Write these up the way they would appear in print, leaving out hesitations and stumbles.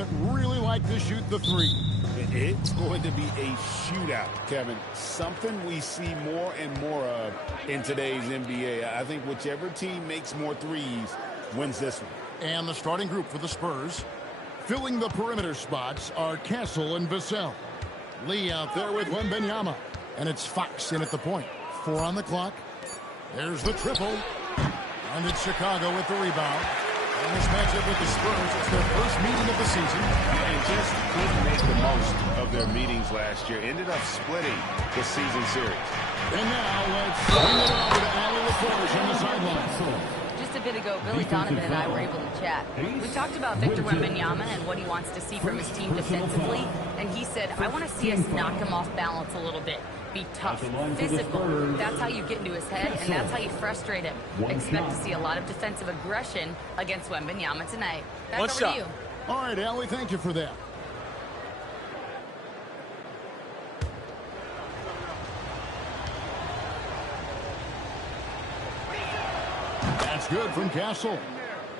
that really like to shoot the three. It's going to be a shootout, Kevin. Something we see more and more of in today's NBA. I think whichever team makes more threes wins this one. And the starting group for the Spurs. Filling the perimeter spots are Castle and Vassell. Lee out there with Wembanyama. And it's Fox in at the point. 4 on the clock. There's the triple. And it's Chicago with the rebound. And this matchup with the Spurs, it's their first meeting of the season. And just couldn't make the most of their meetings last year. Ended up splitting the season series. And now let's swing it over to Allie LaForge on the sideline. Just a bit ago, Billy Donovan and I were able to chat. We talked about Victor Wembanyama and what he wants to see from his team defensively. And he said, I want to see us knock him off balance a little bit. Be tough, physical. That's how you get into his head, and that's how you frustrate him. Expect to see a lot of defensive aggression against Wembanyama tonight. That's over to you. All right, Allie, thank you for that. That's good from Castle.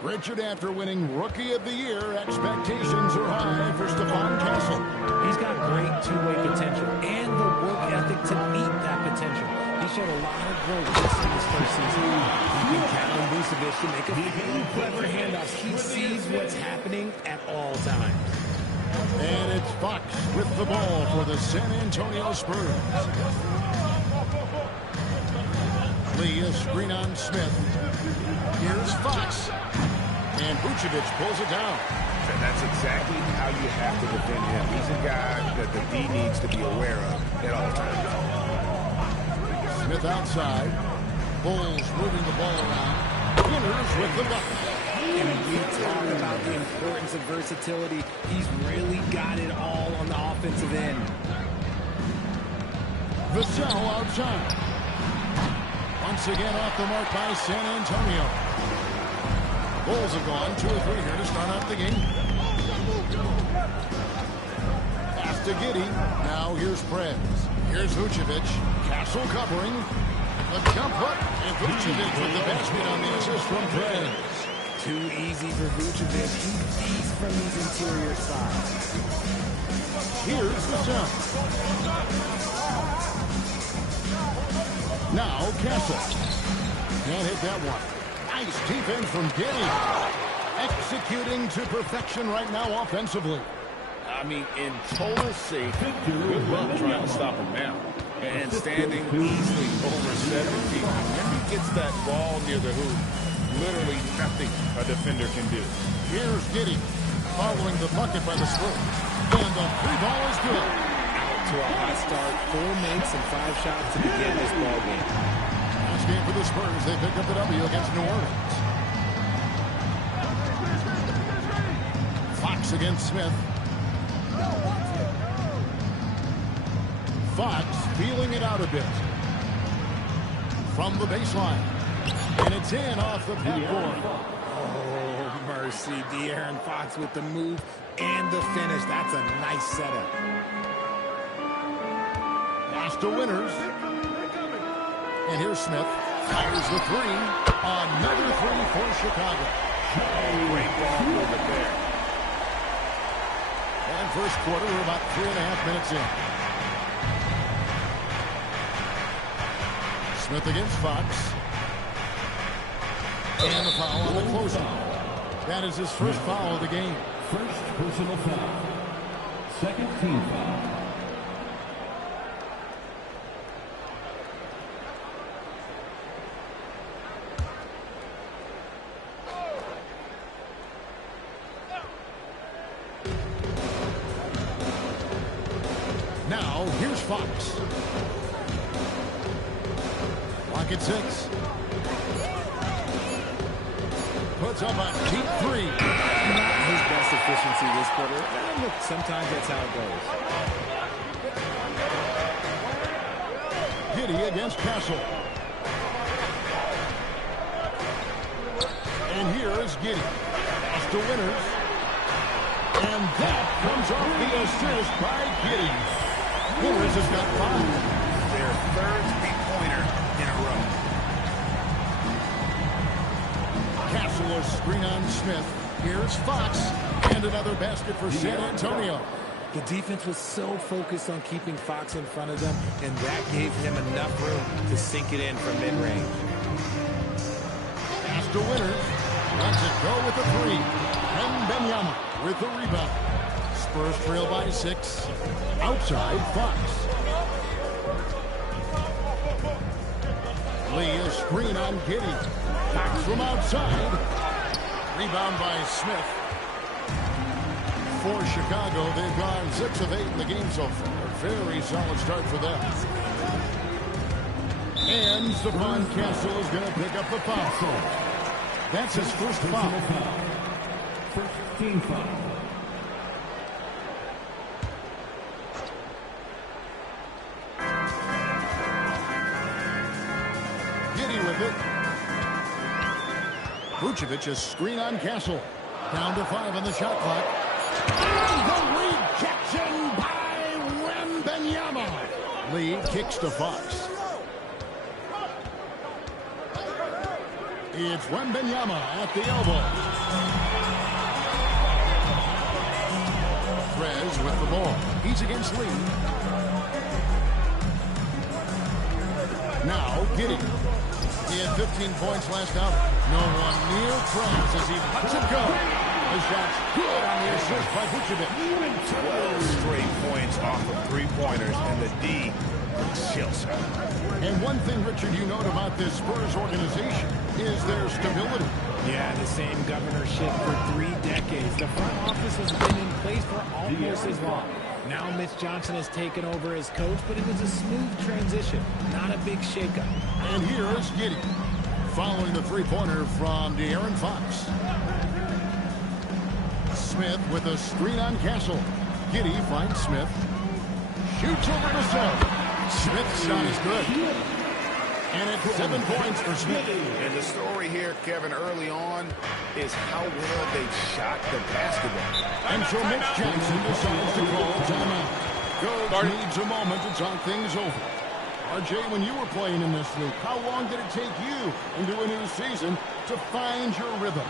Richard, after winning Rookie of the Year, expectations are high for Stephon Castle. He's got great two-way potential and the work ethic to meet that potential. He showed a lot of growth just in his first season. He can count on Vucevic to make a few clever handoffs. He sees what's happening at all times. And it's Fox with the ball for the San Antonio Spurs. Lee, a screen on Smith. Here's Fox. And Vucevic pulls it down. That's exactly how you have to defend him. He's a guy that the D needs to be aware of at all times. Smith outside. Bulls moving the ball around. Winners with the bucket. And we talk about the importance of versatility. He's really got it all on the offensive end. Vassell outside. Once again off the mark by San Antonio. Bulls have gone 2 or 3 here to start off the game. Pass to Giddey. Now here's Prez. Here's Vucevic. Castle covering. The jump hook. And Vucevic with the basket on the assist from Prez. Too easy for Vucevic. He feeds from these interior spots. Here's Vassell. Now Castle. Can't hit that one. Nice defense from Giddey. Executing to perfection right now offensively. I mean, in total safety, good luck trying to stop him now. And standing easily over 7 feet. When he gets that ball near the hoop, literally nothing a defender can do. Here's Giddey following the bucket by the Spurs. And the free ball is good. Out to a hot start. 4 makes and 5 shots to begin this ball game. Last game for the Spurs. They pick up the W against New Orleans. Fox against Smith. Fox feeling it out a bit. From the baseline. And it's in off the backboard. Oh, mercy. De'Aaron Fox with the move and the finish. That's a nice setup. Pass to Winners. And here's Smith. Fires the 3. Another 3 for Chicago. Great ball movement there. And first quarter, we're about 3.5 minutes in. Smith against Fox. And a foul on the closer. That is his first foul of the game. First personal foul. Second team foul. Now, here's Fox. Lock at 6. Puts up a deep 3. Not his best efficiency this quarter. Look, sometimes that's how it goes. Giddey against Castle. And here is Giddey. Pass to Winners. And that comes off the assist by Giddey. Winners has got 5. Their third three-pointer in a row. Castle a screen on Smith. Here's Fox. And And another basket for San Antonio. The defense was so focused on keeping Fox in front of them, and that gave him enough room to sink it in from mid-range. Pass to Winner. Lets it go with the three. Wembanyama with the rebound. Spurs trail by 6. Outside, Fox. Lee, a screen on Giddey. Fox from outside. Rebound by Smith. For Chicago, they've gone 6 of 8 in the game so far. A very solid start for them. And Stephon Castle is going to pick up the foul. That's his first foul. First team foul. Giddey with it. Vucevic is screen on Castle. Down to 5 on the shot clock. And the rejection by Wembanyama. Lee kicks to Fox. It's Wembanyama at the elbow. Rez with the ball. He's against Lee. Now Giddey. He had 15 points last out. No one near France as he lets it go. The shot's good on the assist by Vucevic. 12 straight points off of three-pointers, and the D chills her. And one thing, Richard, you note about this Spurs organization is their stability. Yeah, the same governorship for 3 decades. The front office has been in place for almost as long. Now Mitch Johnson has taken over as coach, but it was a smooth transition, not a big shakeup. And here is Giddey, following the three-pointer from De'Aaron Fox. Smith with a screen on Castle. Giddey finds Smith. Shoots over to Smith. Smith's shot is good. And it's 7 points for Smith. And the story here, Kevin, early on is how well they shot the basketball. And so Mitch Johnson decides to call timeout. Coach needs a moment to talk things over. RJ, when you were playing in this league, how long did it take you into a new season to find your rhythm?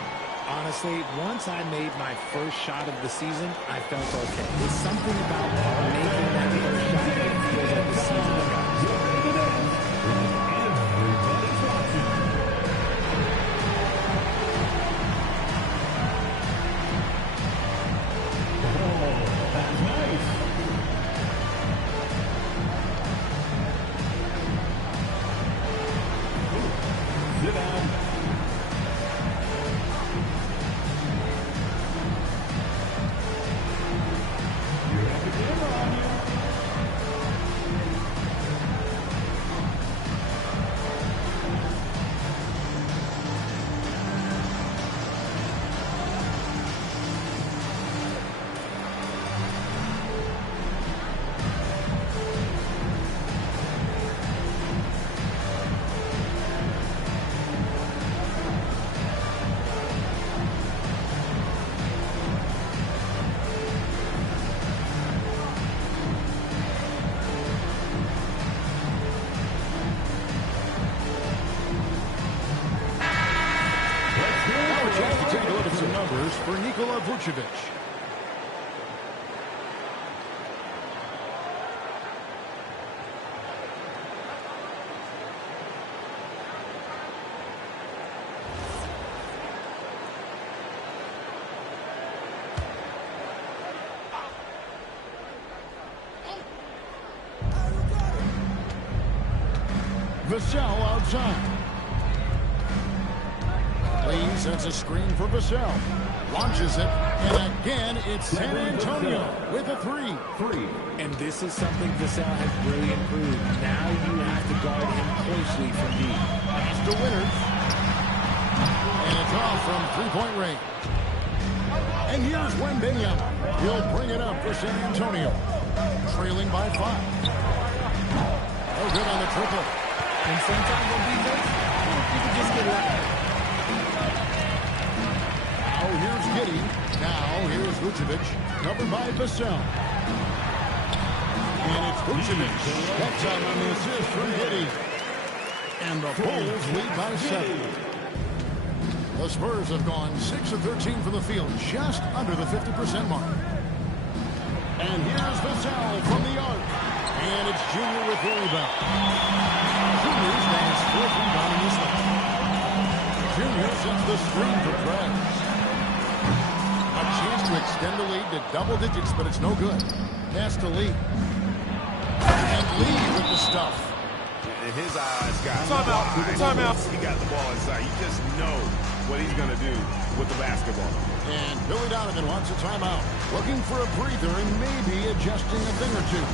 Honestly, once I made my first shot of the season, I felt okay. There's something about making that first shot that feels like the season got. For Nikola Vucevic. Vassell outside. Lee sets a screen for Vassell. Launches it, and again, it's San Antonio with a three. And this is something Vassell has really improved. Now you have to guard him closely from deep. Pass to Winters. And it's off from three-point range. And here's Wembanyama. He'll bring it up for San Antonio. Trailing by 5. Oh, good on the triple. And sometimes on defense, you can just get lucky. Here's Giddey. Now, here's Vucevic. Covered by Vassell. And it's Vucevic. That time on the assist for Giddey. And the Bulls lead by 7. The Spurs have gone 6 of 13 from the field, just under the 50% mark. And here's Vassell from the arc. And it's Junior with the rebound. Junior's got his 4th rebound in this one. Junior sets the screen for Prez. A chance to extend the lead to double digits, but it's no good. Pass to Lee. And Lee with the stuff. And his eyes got Timeout. He got the ball inside. You just know what he's going to do with the basketball. And Billy Donovan wants a timeout. Looking for a breather and maybe adjusting a thing or two.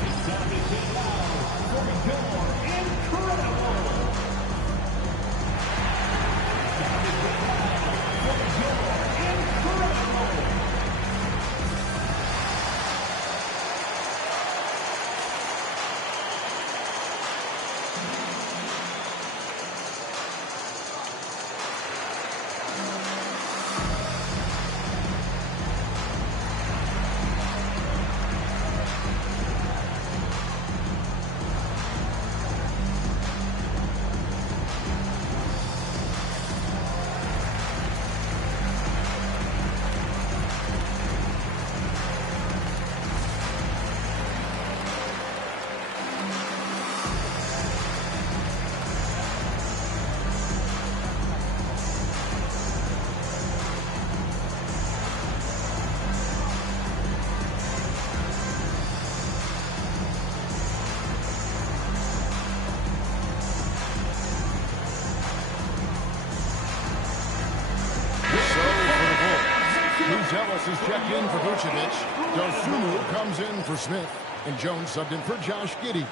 Ellis is checked in for Vucevic. Dosunmu comes in for Smith. And Jones subbed in for Josh Giddey.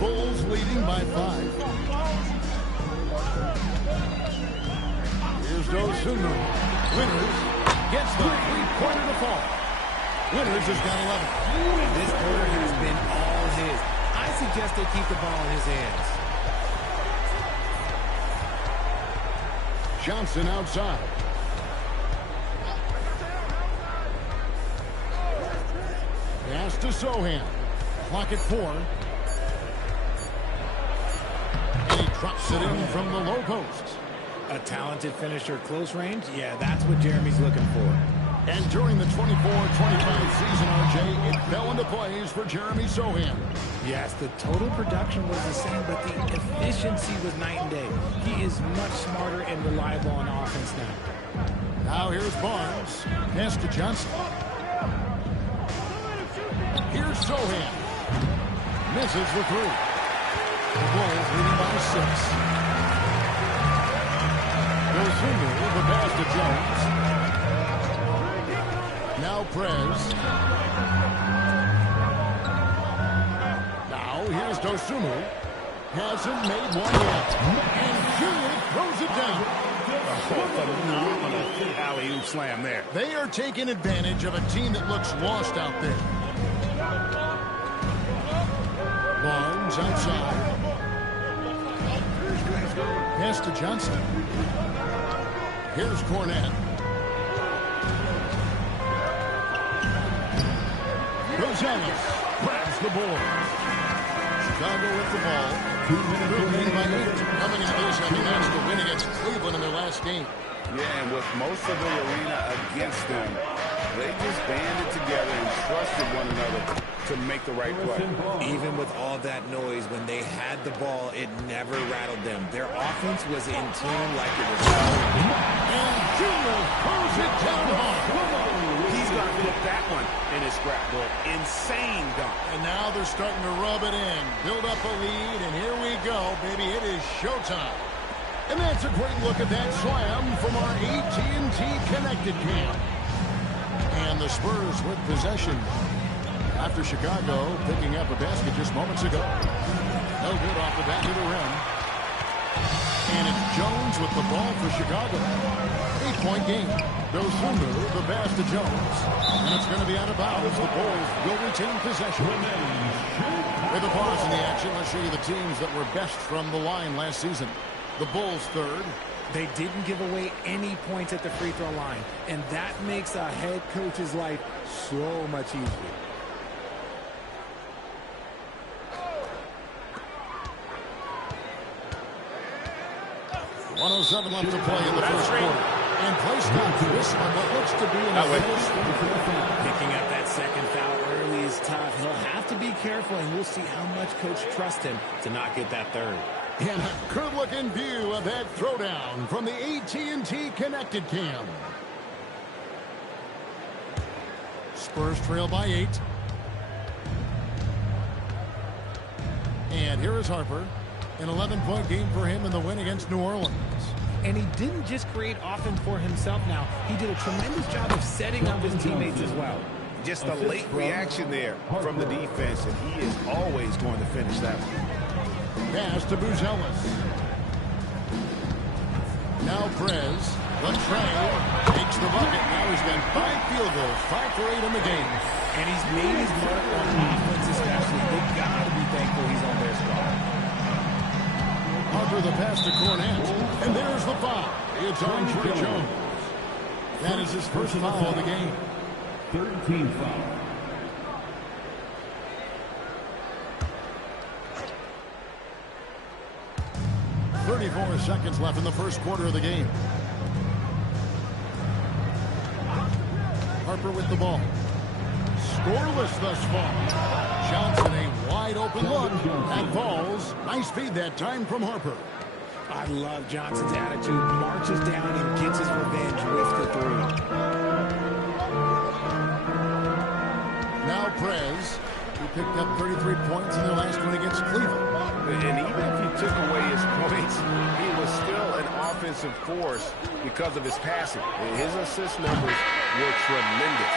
Bulls leading by 5. Here's Dosunmu. Winters gets the three-pointer to fall. Winters has got 11. This quarter has been all his. I suggest they keep the ball in his hands. Johnson outside. Pass to Sohan. Clock at 4. And he drops it in from the low post. A talented finisher close range? Yeah, that's what Jeremy's looking for. And during the 24-25 season, RJ, it fell into plays for Jeremy Sohan. Yes, the total production was the same, but the efficiency was night and day. He is much smarter and reliable on offense now. Now here's Barnes. Pass to Johnson. Here's Sohan. Misses the 3. The Bulls leading by 6. Dosunmu with the pass to Jones. Now Prez. Now here's Dosunmu. Hasn't made one yet. And Junior throws it down. Phenomenal alley-oop slam there. They are taking advantage of a team that looks lost out there. Barnes outside. Pass to Johnson. Here's Cornette. Rosales grabs the board. Chicago with the ball. 2 minutes remaining by 8. Coming into this having managed to win against Cleveland in their last game. Yeah, and with most of the arena against them, they just banded together and trusted one another to make the right play. Even with all that noise, when they had the ball, it never rattled them. Their offense was in tune like it was. And Junior throws it down hard. He's going to put that one in his scrapbook. Insane dunk. And now they're starting to rub it in. Build up a lead, and here we go, baby. It is showtime. And that's a great look at that slam from our AT&T Connected Cam. And the Spurs with possession after Chicago picking up a basket just moments ago. No good off the back of the rim. And it's Jones with the ball for Chicago. 8-point game. Dosunmu, the pass to Jones. And it's going to be out of bounds. The Bulls will retain possession. With a pause in the action, let's show you the teams that were best from the line last season. The Bulls third, They didn't give away any points at the free throw line, and that makes a head coach's life so much easier. .107 left to play in the first quarter. And play stops this on what looks to be an Picking up that second foul early is tough. He'll have to be careful, and we'll see how much coach trusts him to not get that third. And a good-looking view of that throwdown from the AT&T Connected Cam. Spurs trail by 8. And here is Harper. An 11-point game for him in the win against New Orleans. And he didn't just create offense for himself now. He did a tremendous job of setting up his teammates as well. Just a late reaction there from the defense, and he is always going to finish that one. Pass to Buzelis. Now Prez. Latrell takes the bucket. Now he's got 5 field goals, 5 for 8 in the game. And he's made his mark on offense especially. They've got to be thankful he's on their squad. Harper the pass to Cornette. And there's the foul. It's on Tre Jones. That is his first foul of the game. 13 foul. .34 seconds left in the first quarter of the game. Harper with the ball. Scoreless thus far. Johnson, a wide open look. That falls. Nice feed that time from Harper. I love Johnson's attitude. Marches down and gets his revenge with the three. Now Prez. He picked up 33 points in their last one against Cleveland. And even if you took away his points, he was still an offensive force because of his passing. His assist numbers were tremendous.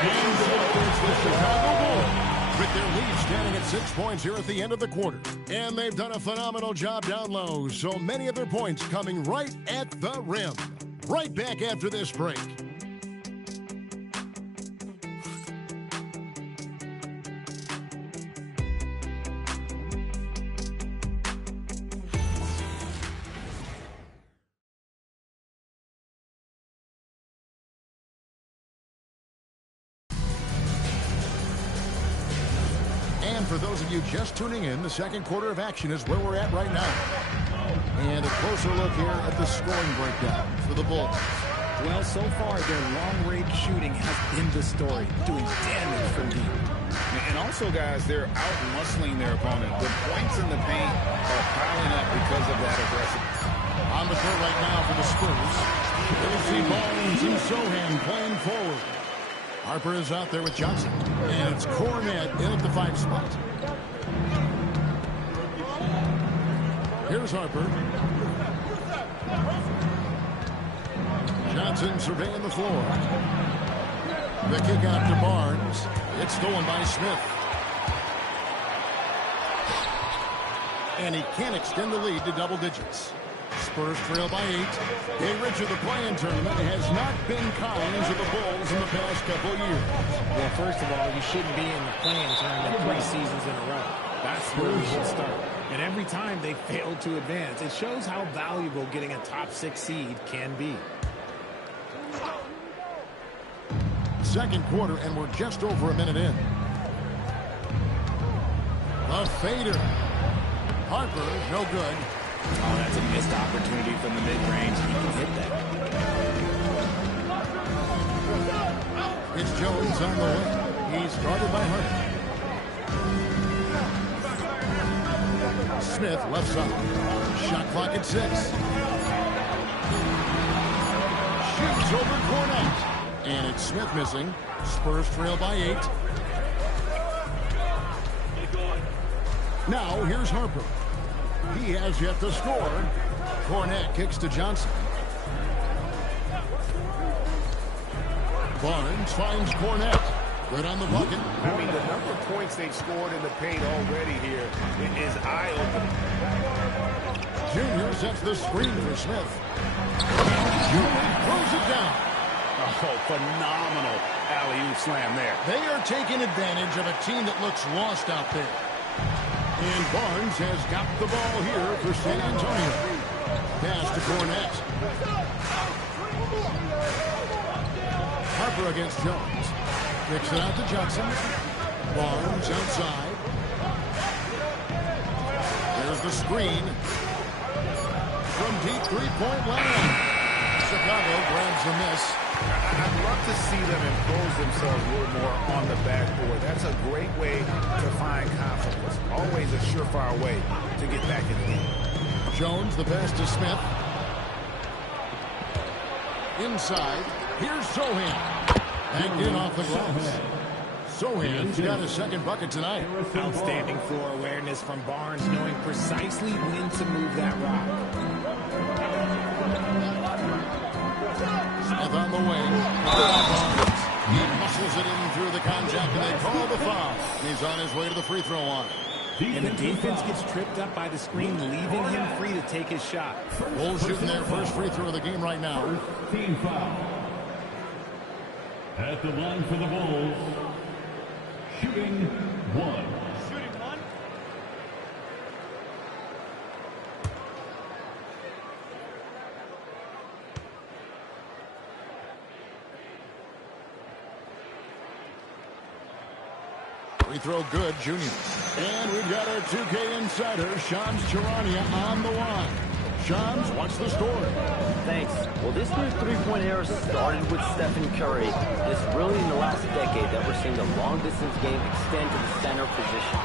And so it's the Chicago Bulls with their lead standing at 6 points here at the end of the quarter. And they've done a phenomenal job down low. So many of their points coming right at the rim. Right back after this break. For those of you just tuning in, the second quarter of action is where we're at right now. And a closer look here at the scoring breakdown for the Bulls. Well, so far, their long-range shooting has been the story, doing damage from deep. And also, guys, they're out-muscling their opponent. The points in the paint are piling up because of that aggressiveness. On the court right now for the Spurs. We'll see Barnes and Sohan playing forward. Harper is out there with Johnson. And it's Cornette in at the 5 spot. Here's Harper. Johnson surveying the floor. The kick out to Barnes. It's stolen by Smith. And he can't extend the lead to double digits. Spurs trail by 8. Hey, Richard, the play-in tournament has not been kind to the Bulls in the past couple of years. Well, first of all, you shouldn't be in the play-in tournament 3 seasons in a row. That's where we should start. And every time they fail to advance, it shows how valuable getting a top 6 seed can be. Second quarter, and we're just over a minute in. The fader. Harper, no good. Oh, that's a missed opportunity from the mid-range. He can hit that. It's Jones on the way. He's guarded by Harper. Smith left side. Shot clock at 6. Shoots over Cornette. And it's Smith missing. Spurs trail by 8. Now here's Harper. He has yet to score. Cornette kicks to Johnson. Barnes finds Cornette. Good on the bucket. I mean, the number of points they've scored in the paint already here is eye-opening. Junior sets the screen for Smith. Junior throws it down. Oh, phenomenal alley-oop slam there. They are taking advantage of a team that looks lost out there. And Barnes has got the ball here for San Antonio. Pass to Cornette. Harper against Jones. Kicks it out to Johnson. Barnes outside. There's the screen. From deep three-point land. Chicago grabs the miss. I'd love to see them impose themselves a little more on the backboard. That's a great way to find confidence. Always a surefire way to get back in the game. Jones, the pass to Smith. Inside. Here's Sohan. Backed in off the glass. Sohan's got his second bucket tonight. Outstanding floor awareness from Barnes, knowing precisely when to move that rock. Smith on the way. Barnes. He muscles it in through the contact, and they call the foul. He's on his way to the free throw line. And the defense gets tripped up by the screen, leaving him free to take his shot. Bulls shooting their first free throw of the game right now. Team foul. At the line for the Bulls, shooting one. Free throw good, Junior. And we've got our 2K insider, Shams Charania, on the line. Shams, what's the story? Thanks. Well, this new three-point era started with Stephen Curry. It's really in the last decade that we're seeing the long-distance game extend to the center position.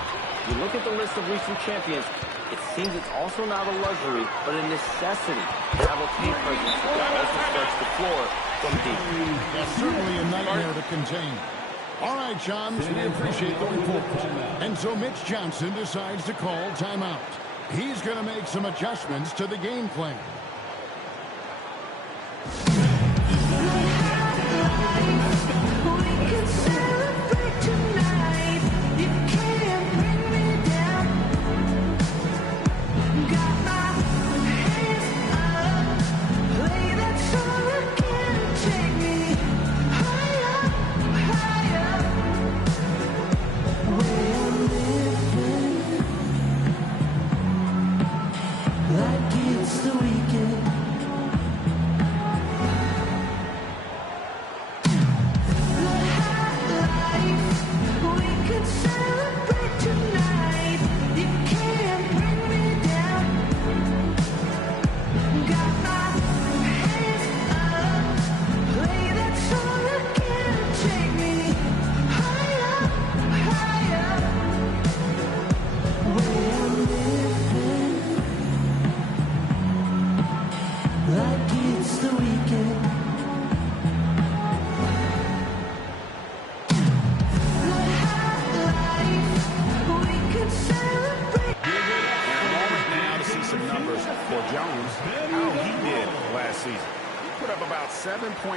You look at the list of recent champions, it seems it's also not a luxury, but a necessity to have a paint presence that also starts the floor from deep. That's certainly a nightmare to contain. All right, Shams, we appreciate the report. And so Mitch Johnson decides to call timeout. He's going to make some adjustments to the game plan.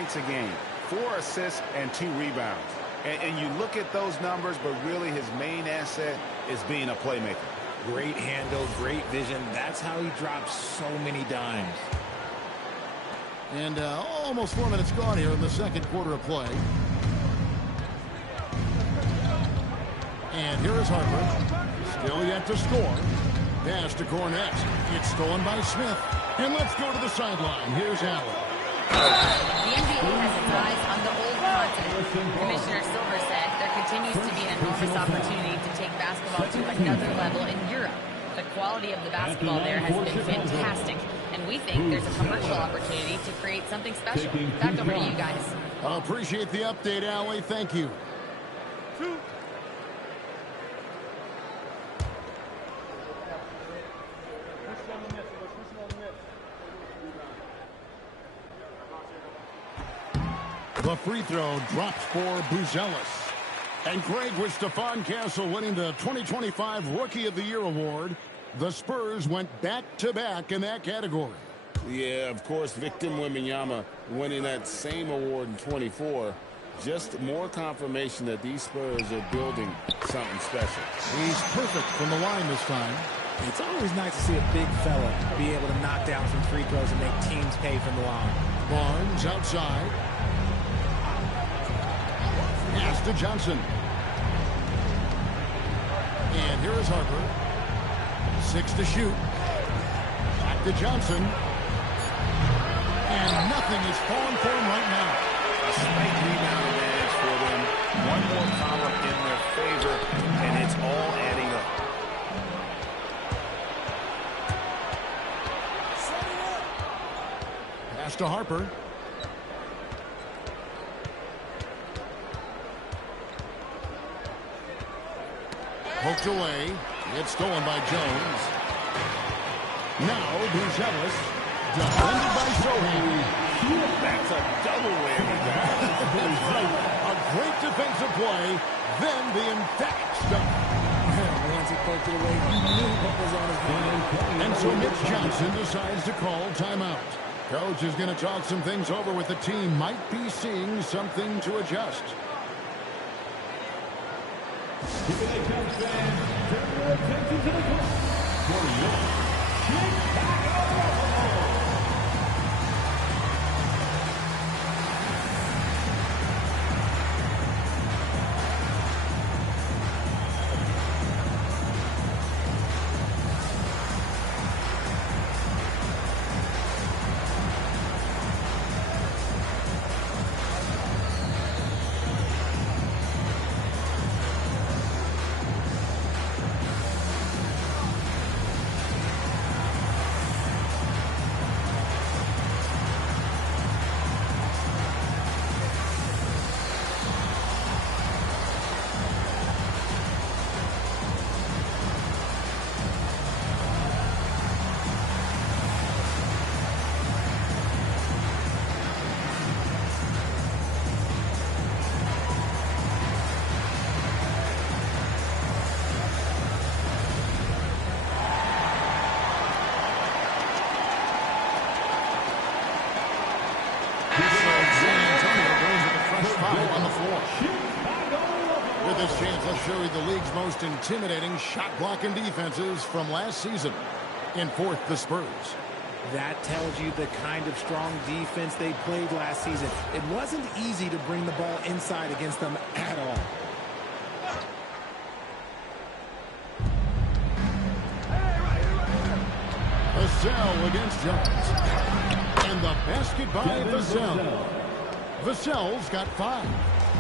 A game, 4 assists and 2 rebounds. And you look at those numbers, but really his main asset is being a playmaker. Great handle, great vision. That's how he drops so many dimes. And almost 4 minutes gone here in the second quarter of play. And here is Harper. Still yet to score. Pass to Cornette. It's stolen by Smith. And let's go to the sideline. Here's Allen. The NBA has its eyes on the old continent. Commissioner Silver said there continues to be an enormous opportunity to take basketball to another level in Europe. The quality of the basketball there has been fantastic, and we think there's a commercial opportunity to create something special. Back over to you guys. I appreciate the update, Allie. Thank you. The free throw drops for Buzelis. And Greg, with Stephon Castle winning the 2025 Rookie of the Year award, the Spurs went back-to-back in that category. Yeah, of course, Victor Wembanyama winning that same award in 24. Just more confirmation that these Spurs are building something special. He's perfect from the line this time. It's always nice to see a big fella be able to knock down some free throws and make teams pay from the line. Barnes outside. Pass to Johnson. And here is Harper. 6 to shoot. Back to Johnson. And nothing is falling for him right now. A slight rebound advantage for them. One more column in their favor, and it's all adding up. Pass to Harper. Poked away. It's stolen by Jones. Now, Buzelis. Defended by Sohan. That's a double whammy, guys. That's right. A great defensive play. Then the emphatic stop. Once he poked it away, he knew what was on his mind. And so Mitch Johnson decides to call timeout. Coach is going to talk some things over with the team. Might be seeing something to adjust. Keeping the Cubs fans, turn your attention to the court. For your Chicago. With this chance, let's show you the league's most intimidating shot blocking defenses from last season. In fourth, the Spurs. That tells you the kind of strong defense they played last season. It wasn't easy to bring the ball inside against them at all. Vassell against Jones. And the basket by Vassell. Vassell's got 5.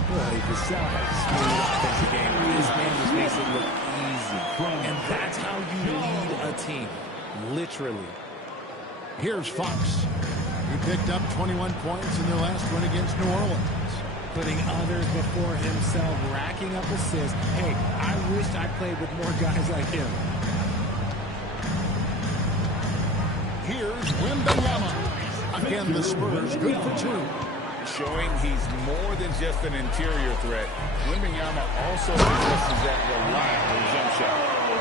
Boy, Vassell has a smooth offensive game. This man just makes it look easy. And that's how you lead a team. Literally. Here's Fox. He picked up 21 points in their last win against New Orleans. Putting others before himself, racking up assists. Hey, I wished I played with more guys like him. Here's Wembanyama. Again, the Spurs good for 2. Showing he's more than just an interior threat. Wembanyama also possesses that reliable jump shot.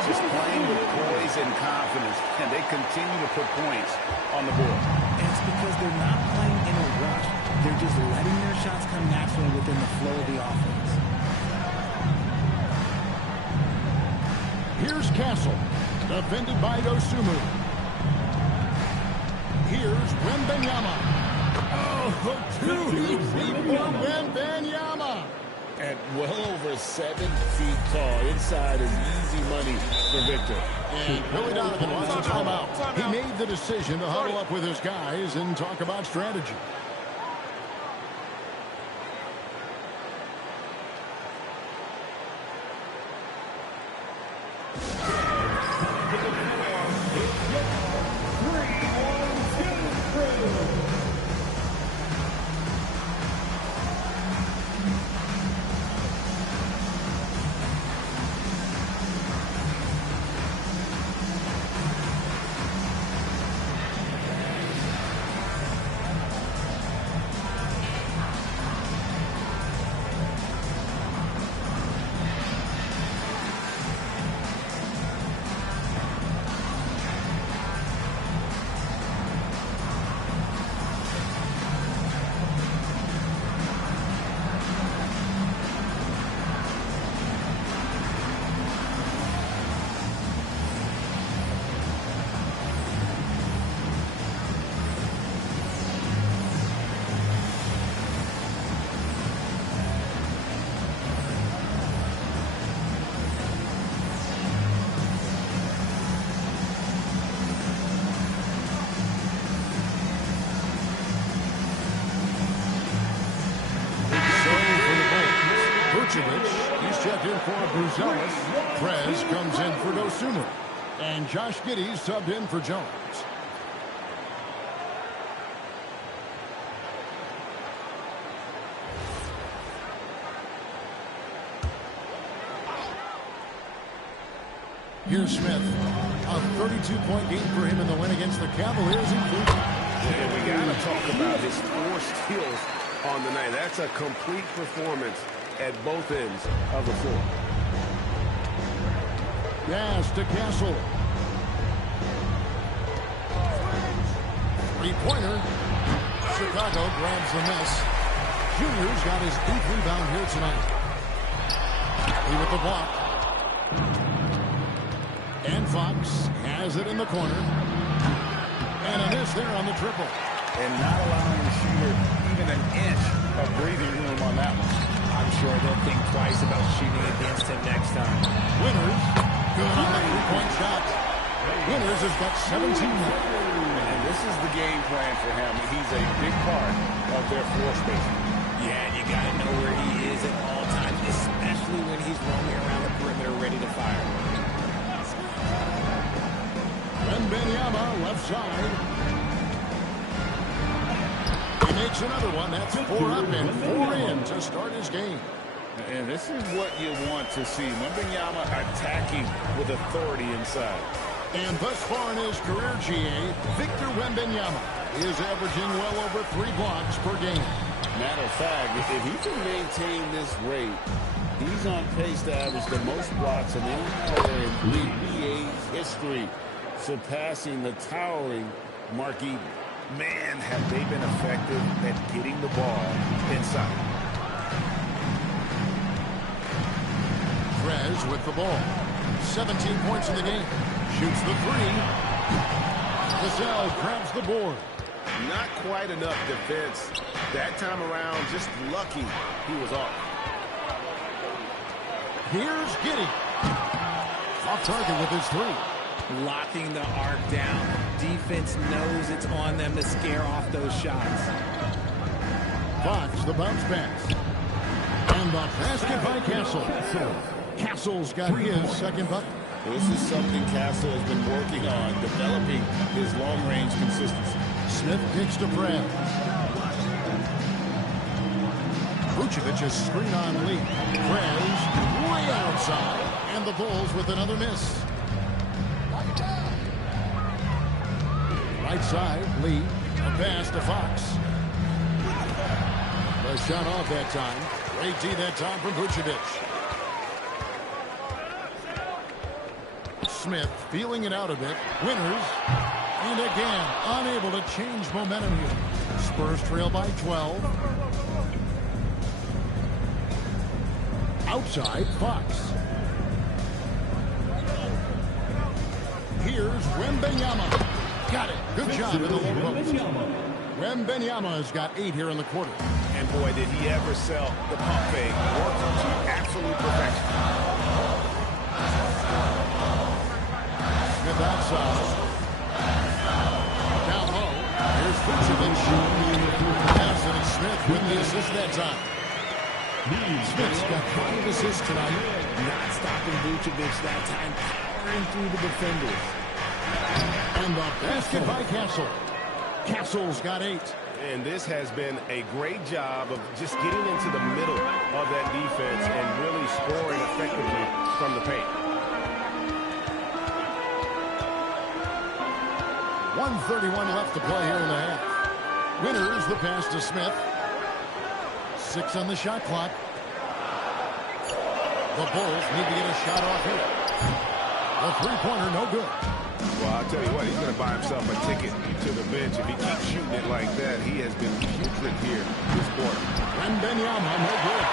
Just playing with poise and confidence, and they continue to put points on the board. And it's because they're not playing in a rush. They're just letting their shots come naturally within the flow of the offense. Here's Castle, defended by Dosunmu. Here's Wembanyama. Oh, too easy for Wembanyama. At well over 7 feet tall, inside is easy money for Victor. And Billy Donovan wants a timeout. He made the decision to huddle up with his guys and talk about strategy. Uzelis. Prez comes in for Dosunmu. And Josh Giddey subbed in for Jones. Here's Smith. A 32-point game for him in the win against the Cavaliers in Cleveland. And we got to talk about his 4 steals on the night. That's a complete performance at both ends of the floor. Yes, to Castle. Three-pointer. Chicago grabs the miss. Junior's got his 8th rebound here tonight. He with the block. And Fox has it in the corner. And a miss there on the triple. And not allowing the shooter even an inch of breathing room on that one. I'm sure they'll think twice about shooting against him next time. Winters, good on the three-point shot. Winters has got 17 now. And this is the game plan for him. He's a big part of their floor spacing. Yeah, and you got to know where he is at all times, especially when he's roaming around the perimeter ready to fire. Wembanyama left side. He makes another one. That's 4 up and 4 in to start his game. And this is what you want to see. Wembanyama attacking with authority inside. And thus far in his career, GA, Victor Wembanyama is averaging well over 3 blocks per game. Matter of fact, if he can maintain this rate, he's on pace to average the most blocks in any player in NBA history, surpassing the towering Mark Eaton. Man, have they been effective at getting the ball inside. Prez with the ball. 17 points in the game. Shoots the 3. Vassell grabs the board. Not quite enough defense. That time around, just lucky he was off. Here's Giddey. Off target with his 3. Locking the arc down. Defense knows it's on them to scare off those shots. Fox, the bounce pass. And the basket by Castle. Castle's got his second bucket. This is something Castle has been working on, developing his long-range consistency. Smith kicks to Prez. Vucevic's screen on Lee. Prez way outside. And the Bulls with another miss. Right side, Lee. A pass to Fox. The shot off that time. Great D that time from Vucevic. Smith feeling it out a bit. Winters. And again, unable to change momentum here. Spurs trail by 12. Outside, Fox. Here's Wembanyama. Got it. Good job in the low post. Wembanyama has got 8 here in the quarter. And boy, did he ever sell the pump fake. Worked to absolute perfection. Smith outside. Down low. Here's Vucevic. Pass it, and Smith with the assist that time. Smith's got 5 assists tonight. Not stopping Vucevic that time. Powering through the defenders. And the basket by Castle. Castle's got 8. And this has been a great job of just getting into the middle of that defense and really scoring effectively from the paint. 1:31 left to play here in the half. Winters the pass to Smith. 6 on the shot clock. The Bulls need to get a shot off here. The three-pointer, no good. Well, I'll tell you what, he's going to buy himself a ticket to the bench. If he keeps shooting it like that, he has been putrid here this quarter. Wembanyama, no good.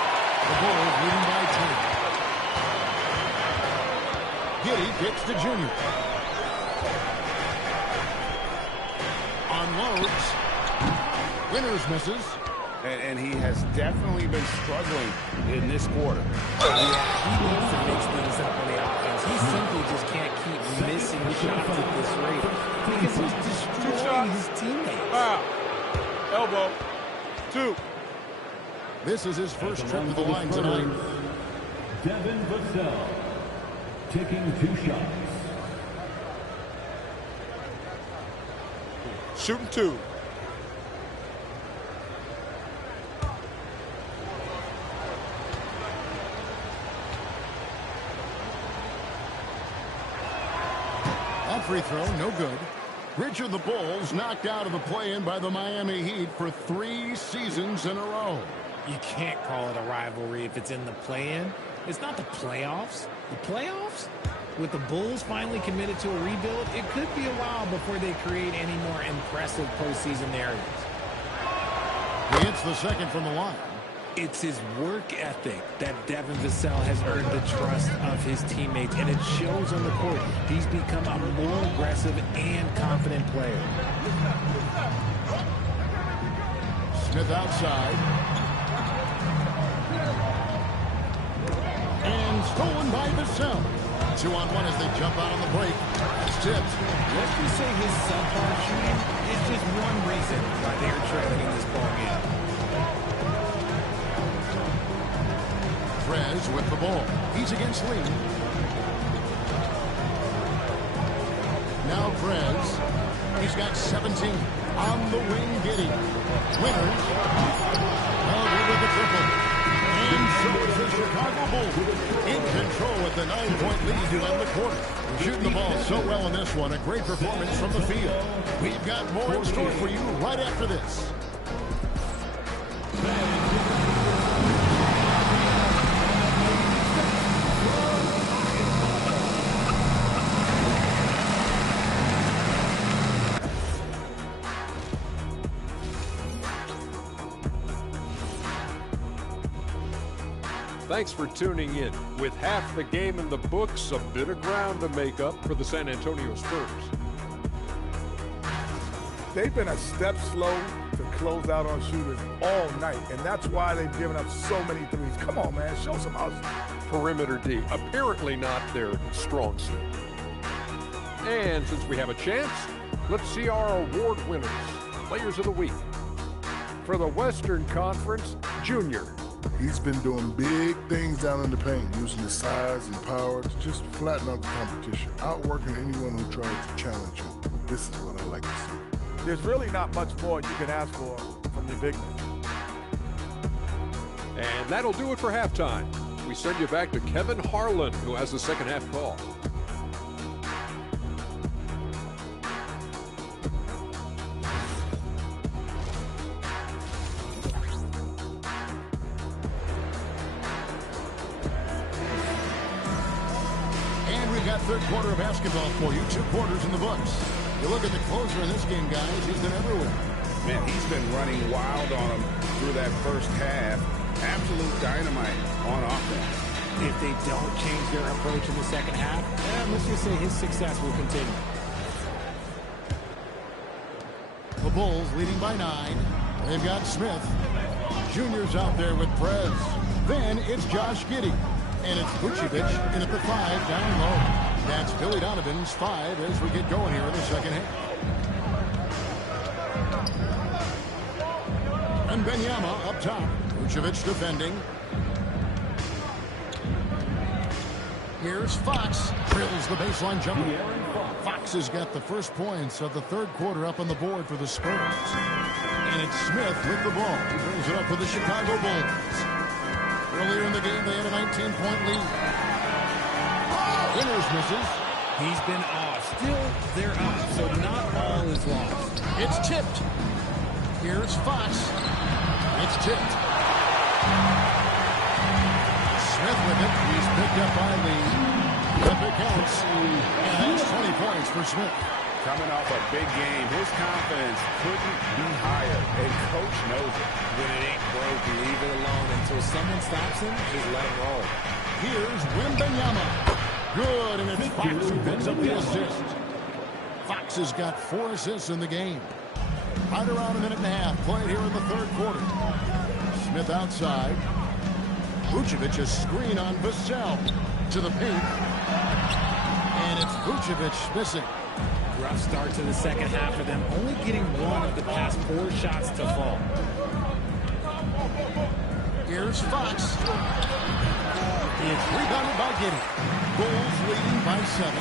The Bulls leading by 10. Giddey kicks to Junior. Unloads. Winters misses. And he has definitely been struggling in this quarter. Yeah, he needs to mix things up on the offense. He simply just can't keep missing shots at this rate because he's destroying his teammates. Foul. Elbow. 2. This is his first trip to the line tonight. Devin Vassell, taking 2 shots. Shooting 2. That free throw, no good. Richard, the Bulls knocked out of the play-in by the Miami Heat for 3 seasons in a row. You can't call it a rivalry if it's in the play-in. It's not the playoffs. The playoffs? With the Bulls finally committed to a rebuild, it could be a while before they create any more impressive postseason narratives. He hits the second from the line. It's his work ethic that Devin Vassell has earned the trust of his teammates, and it shows on the court. He's become a more aggressive and confident player. Smith outside. And stolen by Vassell. 2-on-1 as they jump out on the break. That's tipped. Let's just say his subpar shooting is just one reason why they are trailing in this ballgame. Prez with the ball. He's against Lee. Now Prez. He's got 17. On the wing, Giddey. Winners. Well, good with the triple. And so is the Chicago Bulls. In control with the 9-point lead to end the quarter. Shooting the ball so well in this one. A great performance from the field. We've got more in store for you right after this. Thanks for tuning in. With half the game in the books, a bit of ground to make up for the San Antonio Spurs. They've been a step slow to close out on shooters all night, and that's why they've given up so many threes. Come on, man, show some hustle. Perimeter D, apparently not their strong suit. And since we have a chance, let's see our award winners, Players of the Week. For the Western Conference, Junior. He's been doing big things down in the paint, using his size and power to just flatten out the competition, outworking anyone who tries to challenge him. This is what I like to see. There's really not much more you can ask for from the big man. And that'll do it for halftime. We send you back to Kevin Harlan, who has the second half call. Third quarter of basketball for you. 2 quarters in the books. You look at the closer in this game, guys. He's been everywhere. Man, he's been running wild on them through that first half. Absolute dynamite on offense. If they don't change their approach in the second half, let's just say his success will continue. The Bulls leading by 9. They've got Smith. Junior's out there with Prez. Then it's Josh Giddey. And it's Vucevic in at the 5 down low. That's Billy Donovan's 5 as we get going here in the second half. And Wembanyama up top. Vucevic defending. Here's Fox. Drills the baseline jumper. Fox has got the first points of the third quarter up on the board for the Spurs. And it's Smith with the ball. He brings it up for the Chicago Bulls. Earlier in the game, they had a 19-point lead. Winners misses. He's been off. Still, they're up, so not all is lost. It's tipped. Here's Fox. It's tipped. Smith with it. He's picked up by Lee. The pick counts. And that's 20 points for Smith. Coming off a big game, his confidence couldn't be higher, and Coach knows it. When it ain't broke, leave it alone until someone stops him. Just let him roll. Here's Wembanyama. Good, and it's Fox who picks up the assist. Fox has got 4 assists in the game. Right around a minute and a half played here in the third quarter. Smith outside. Vucevic a screen on Vassell to the paint. And it's Vucevic missing. Rough start to the second half for them, only getting 1 of the past 4 shots to fall. Here's Fox. It's rebounded by Giddey. Bulls leading by 7.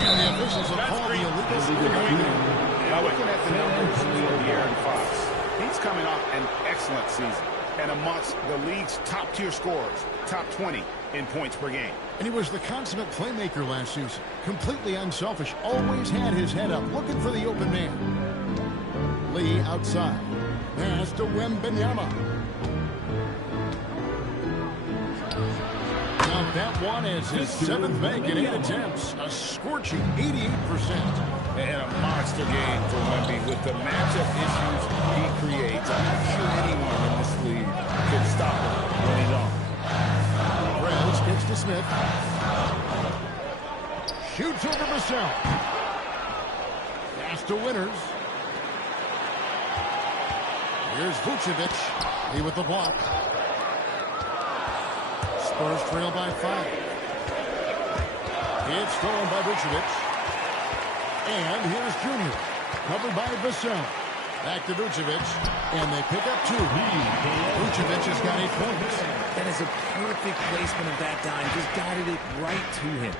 And the officials have called the illegal shooting. Now looking at the numbers for De'Aaron Fox, he's coming off an excellent season and amongst the league's top-tier scorers, top 20 in points per game. And he was the consummate playmaker last season. Completely unselfish. Always had his head up, looking for the open man. Lee outside. Pass to Wembanyama. Now that one is his 7th make in 8 attempts. A scorching 88%. And a monster game for Wemby with the matchup issues he creates. I'm not sure anyone in this league can stop him when he's on. Rez gets to Smith. Shoots over Vassell. Pass to Winters. Here's Vucevic. He with the block. Spurs trail by 5. It's stolen by Vucevic. And here's Junior. Covered by Vassell. Back to Vucevic. And they pick up 2. Vucevic has got 8 points. That is a perfect placement of that dime. Just guided it right to him.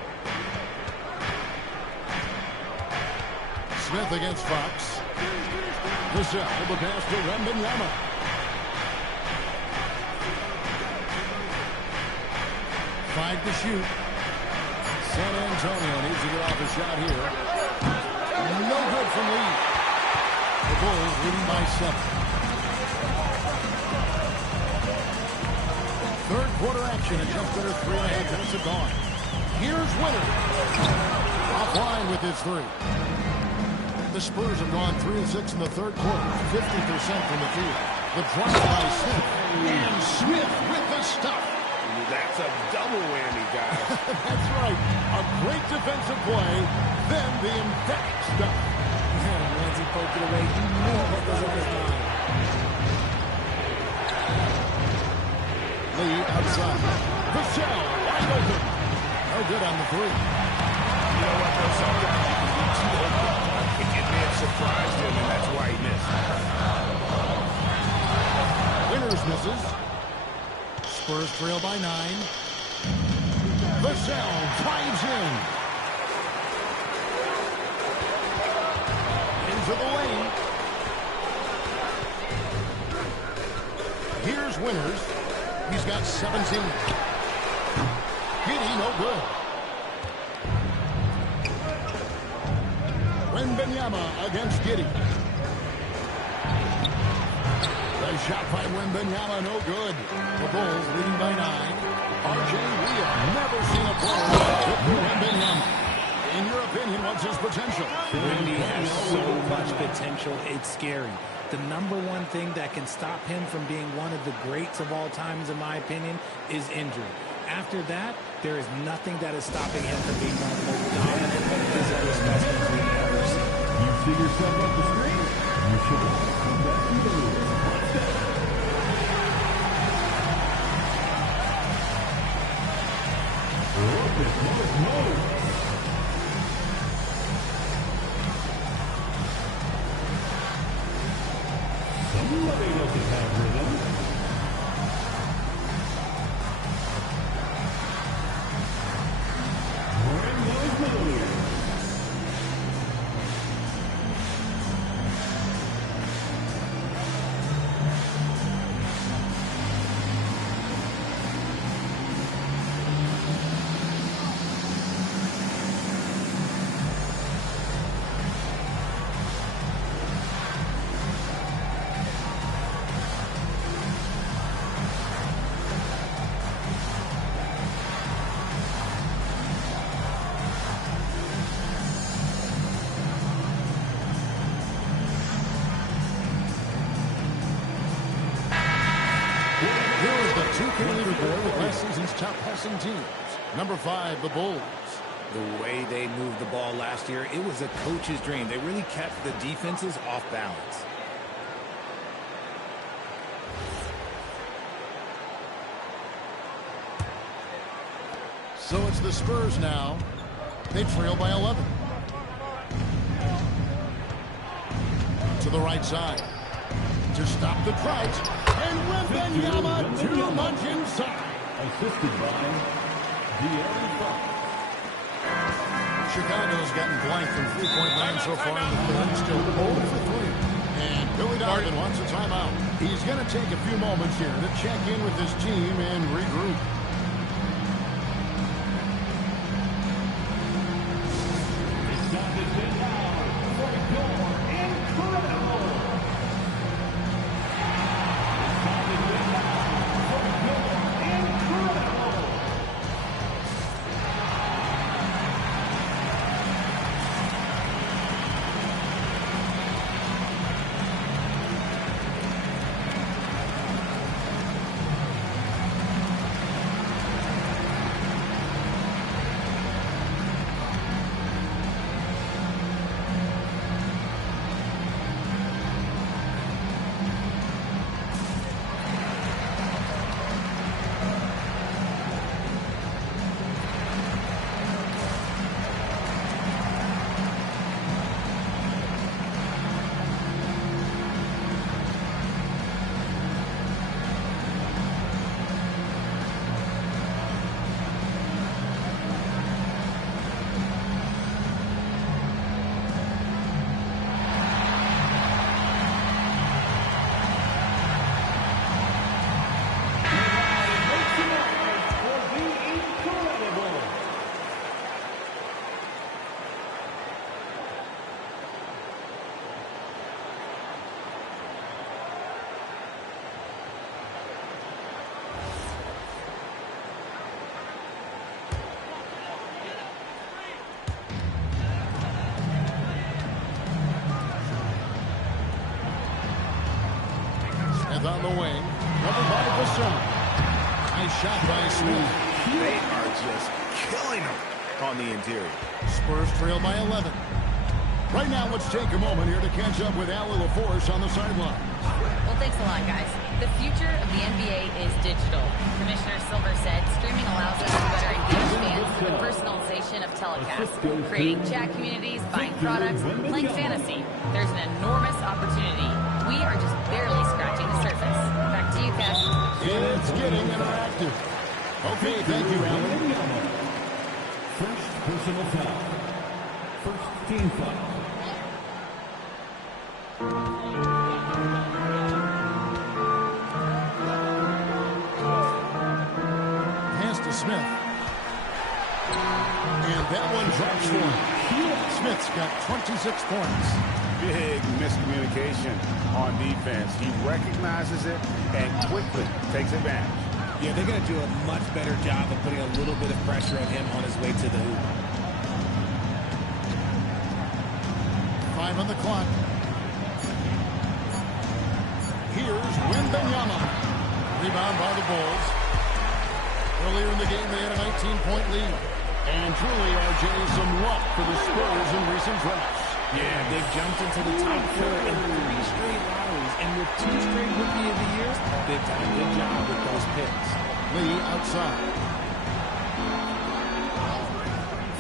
Smith against Fox. Vassell with the pass to Wembanyama. Five to shoot. San Antonio needs to get off a shot here. No good from Lee. The Bulls leading by 7. Third quarter action at just under 3.5 minutes have gone. Here's Winter. Offline with his 3. The Spurs have gone 3 of 6 in the third quarter, 50% from the field. The drive by Smith. And Smith with the stuff. That's a double whammy, guys. That's right. A great defensive play, then the emphatic stuff. Yeah, once he poked it away, you knew what was in his mind. Lee outside. Vassell wide open. No good on the 3. You know what, though? Sometimes you can be too open. I think it may have surprised him, and that's why he missed. Winters misses. Spurs trail by 9. Vassell drives in. Into the lane. Here's Winters. He's got 17. Giddey, no good. Wembanyama against Giddey. The shot by Wembanyama, no good. The Bulls leading by 9. R.J. Weah, never seen a player with Wembanyama. In your opinion, what's his potential? Wemby has so much potential, it's scary. The number one thing that can stop him from being one of the greats of all times, in my opinion, is injury. After that, there is nothing that is stopping him from being one of the most dominant physical specimens we've ever seen. You see yourself off the screen? You should come back to the room. Somebody doesn't have rhythm. Leaderboard with last season's top passing teams. Number 5, the Bulls. The way they moved the ball last year, it was a coach's dream. They really kept the defenses off balance. So it's the Spurs now. They trail by 11. To the right side. To stop the drive. And Wembanyama too much inside. Assisted by De'Aaron Fox. Chicago's gotten blanked from three-point land so far in the third. Still 0 for 3. And Billy Donovan wants a timeout. He's going to take a few moments here to check in with his team and regroup. On the wing, covered by Vassell. Nice shot by Smith. They are just killing him on the interior. Spurs trail by 11. Right now, let's take a moment here to catch up with Allie LaForce on the sideline. Well, thanks a lot, guys. The future of the NBA is digital. Commissioner Silver said streaming allows us to better engage fans through the personalization of telecasts, creating chat communities, buying products, playing fantasy. There's an enormous opportunity. We are just barely scratching the surface. Back to you, Cash. It's getting interactive. Okay, thank you, Allie. First personal foul. First team foul. Pass to Smith. And that one drops for him. Smith's got 26 points. Big miscommunication on defense. He recognizes it and quickly takes advantage. Yeah, they're going to do a much better job of putting a little bit of pressure on him on his way to the hoop. 5 on the clock. Here's Wembanyama. Rebound by the Bulls. Earlier in the game, they had a 19-point lead. And truly, RJ, some luck for the Spurs in recent drafts. Yeah, they've jumped into the top 4 in 3 straight lotteries. And with 2 straight Rookie of the Years, they've done a good job with those picks. Lee outside.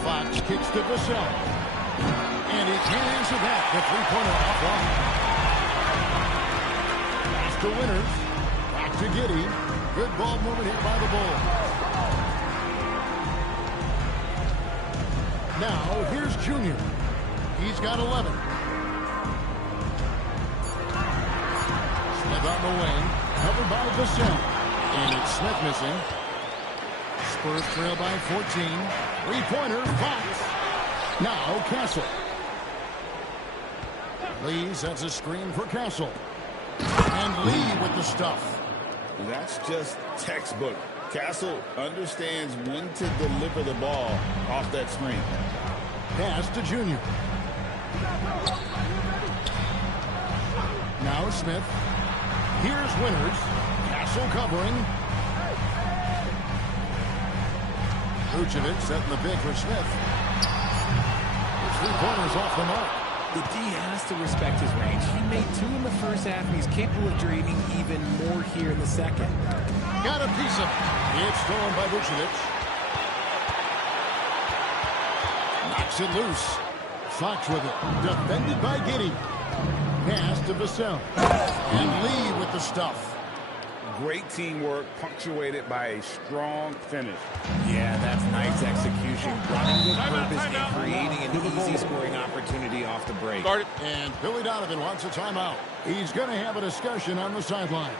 Fox kicks to Vassell. And he can't answer that. The three-pointer offline. Pass to Winters. Back to Giddey. Good ball movement here by the Bulls. Now, here's Junior. He's got 11. Smith on the wing. Covered by Vassell. And it's Smith missing. Spurs trail by 14. Three-pointer, Fox. Now, Castle. Lee sets a screen for Castle. And Lee with the stuff. That's just textbook. Castle understands when to deliver the ball off that screen. Pass to Junior. Now Smith. Here's Winters. Castle covering. Vucevic setting the pick for Smith. The three-pointers off the mark. The D has to respect his range. He made 2 in the first half, and he's capable of draining even more here in the second. Got a piece of it. It's stolen by Vucevic. Knocks it loose. Fox with it. Defended by Giddey. Pass to Vassell. And Lee with the stuff. Great teamwork punctuated by a strong finish. Yeah, that's nice execution. Running with purpose and creating an easy scoring opportunity off the break. And Billy Donovan wants a timeout. He's going to have a discussion on the sideline.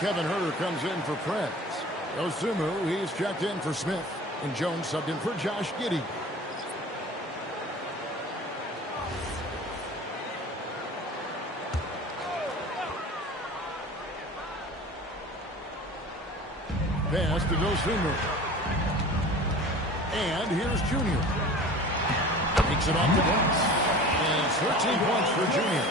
Kevin Huerter comes in for Prez. Osumu, he's checked in for Smith. And Jones subbed in for Josh Giddey. Pass to Osumu. And here's Junior. Takes it off the glass. And 13 points for Junior.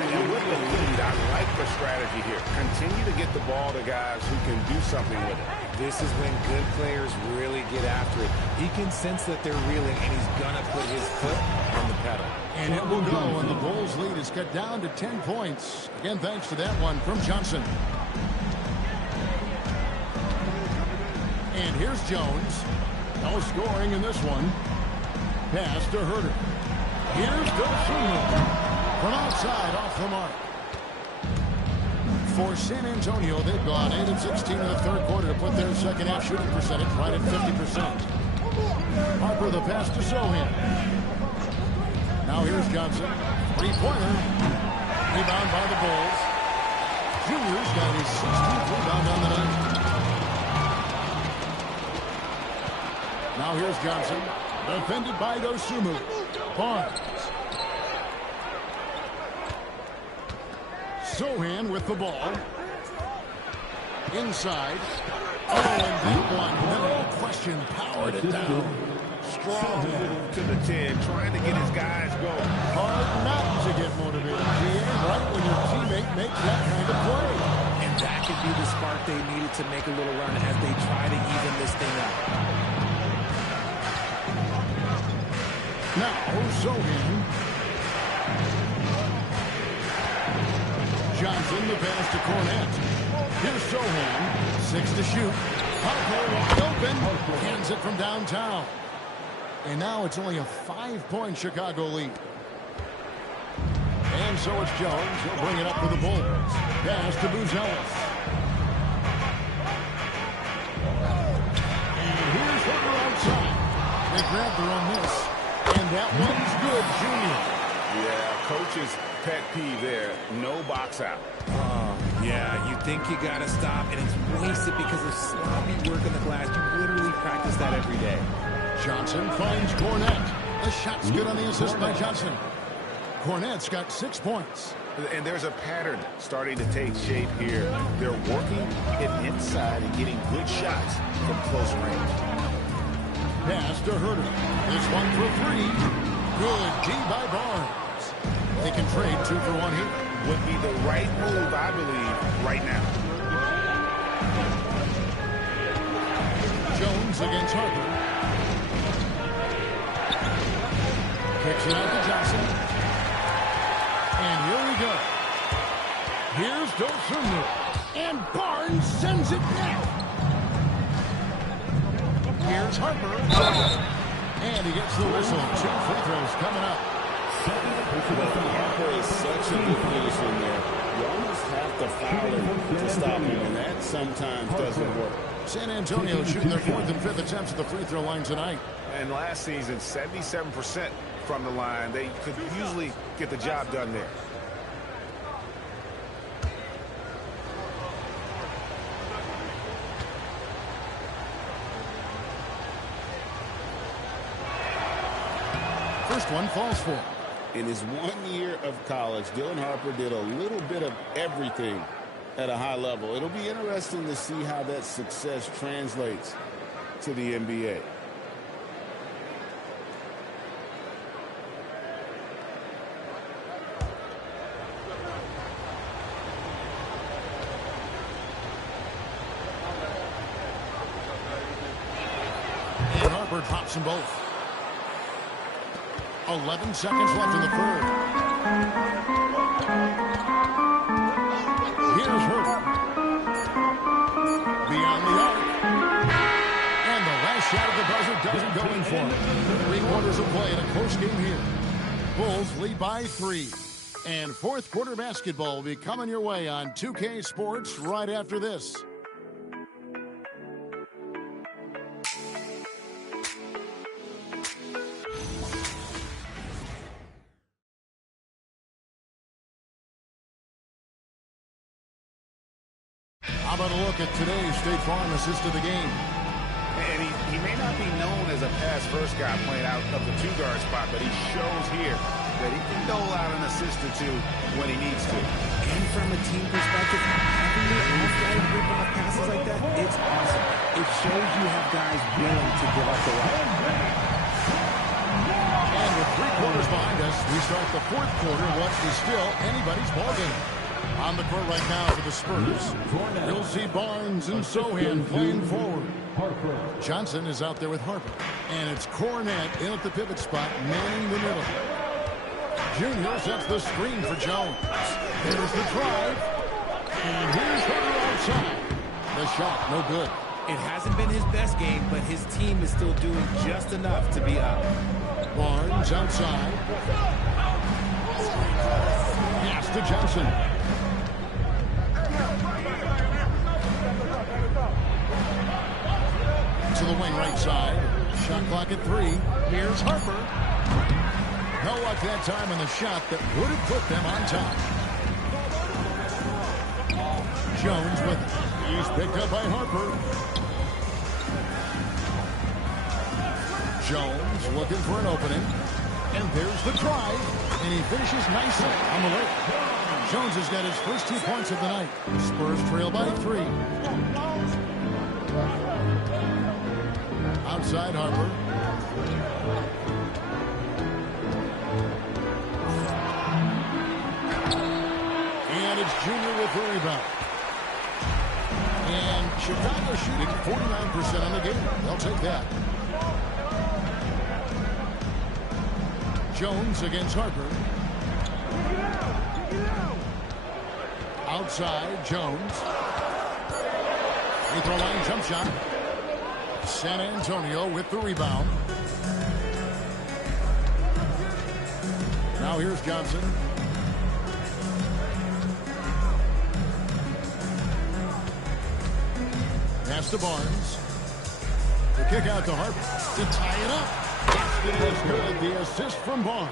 And with the lead, I like the strategy here. Continue to get the ball to guys who can do something with it. This is when good players really get after it. He can sense that they're reeling, and he's going to put his foot on the pedal. And it will go, and the Bulls' lead is cut down to 10 points. Again, thanks to that one from Johnson. And here's Jones. No scoring in this one. Pass to Huerter. Here's Dosunmu. From outside, off the mark. For San Antonio, they've gone 8 of 16 in the third quarter to put their second half shooting percentage right at 50%. Harper the pass to Sohan. Now here's Johnson. Three-pointer. Rebound by the Bulls. Junior's got his 16th rebound on the night. Now here's Johnson. Defended by Dosunmu. Barnes. Sohan with the ball. Inside. Oh, and that one, no question, powered it down. Strong move to the 10, trying to get his guys going. Hard not to get motivated, right when your teammate makes that kind of play. And that could be the spark they needed to make a little run as they try to even this thing up. Now, Sohan. Johnson, the pass to Cornette. Here's Sohan. 6 to shoot. Harper wide open. Hands it from downtown. And now it's only a 5-point Chicago lead. And so it's Jones. He'll bring it up for the Bulls. Pass to Buzelis. And here's Huerter outside. They grab their own miss. And that one's good, Junior. Yeah, coach's pet peeve there. No box out. Yeah, you think you got to stop, and it's wasted because of sloppy work on the glass. You literally practice that every day. Johnson finds Cornette. The shot's good on the assist by Johnson. Cornette's got 6 points. And there's a pattern starting to take shape here. They're working it inside and getting good shots from close range. Pass to Huerter. This one for 3. Good D by Barnes. They can trade 2 for 1 here. Would be the right move, I believe, right now. Jones against Harper. Kicks it out to Johnson. And here we go. Here's Dosunmu. And Barnes sends it down. Here's Harper. And he gets the whistle. 2 free throws coming up. Harper is such a good finisher in there. You almost have to foul him to stop him, and that sometimes doesn't work. San Antonio shooting their 4th and 5th attempts at the free throw line tonight. And last season, 77% from the line. They could usually get the job done there. First one falls for him. In his 1 year of college, Dylan Harper did a little bit of everything at a high level. It'll be interesting to see how that success translates to the NBA. And Harper drops them both. 11 seconds left in the third. Here's Harper. Beyond the arc. And the last shot of the buzzer doesn't go in for him. 3 quarters of play in a close game here. Bulls lead by 3. And 4th quarter basketball will be coming your way on 2K Sports right after this. How about a look at today's State Farm assist of the game? And he may not be known as a pass-first guy playing out of the 2-guard spot, but he shows here that he can dole out an assist or 2 when he needs to. And from a team perspective, having your off-guard rip off passes like that, it's awesome. It shows you have guys willing to give up the right. And with 3 quarters behind us, we start the 4th quarter, what is still anybody's ballgame. On the court right now for the Spurs. You'll see Barnes and Sohan playing forward. Johnson is out there with Harper. And it's Cornette in at the pivot spot, manning the middle. Junior sets the screen for Jones. There's the drive. And here's Harper outside. The shot, no good. It hasn't been his best game, but his team is still doing just enough to be up. Barnes outside. Pass to Johnson. To the wing right side. Shot clock at 3. Here's Harper. No luck that time on the shot that would have put them on top. Jones with it. He's picked up by Harper. Jones looking for an opening. And there's the drive. And he finishes nicely on the way. Jones has got his first 2 points of the night. Spurs trail by 3. Outside Harper. And it's Junior with the rebound. And Chicago shooting 49% on the game. They'll take that. Jones against Harper. Outside Jones. Free throw line jump shot. San Antonio with the rebound. Now here's Johnson. Pass to Barnes. The kick out to Harper to tie it up. It is good. The assist from Barnes.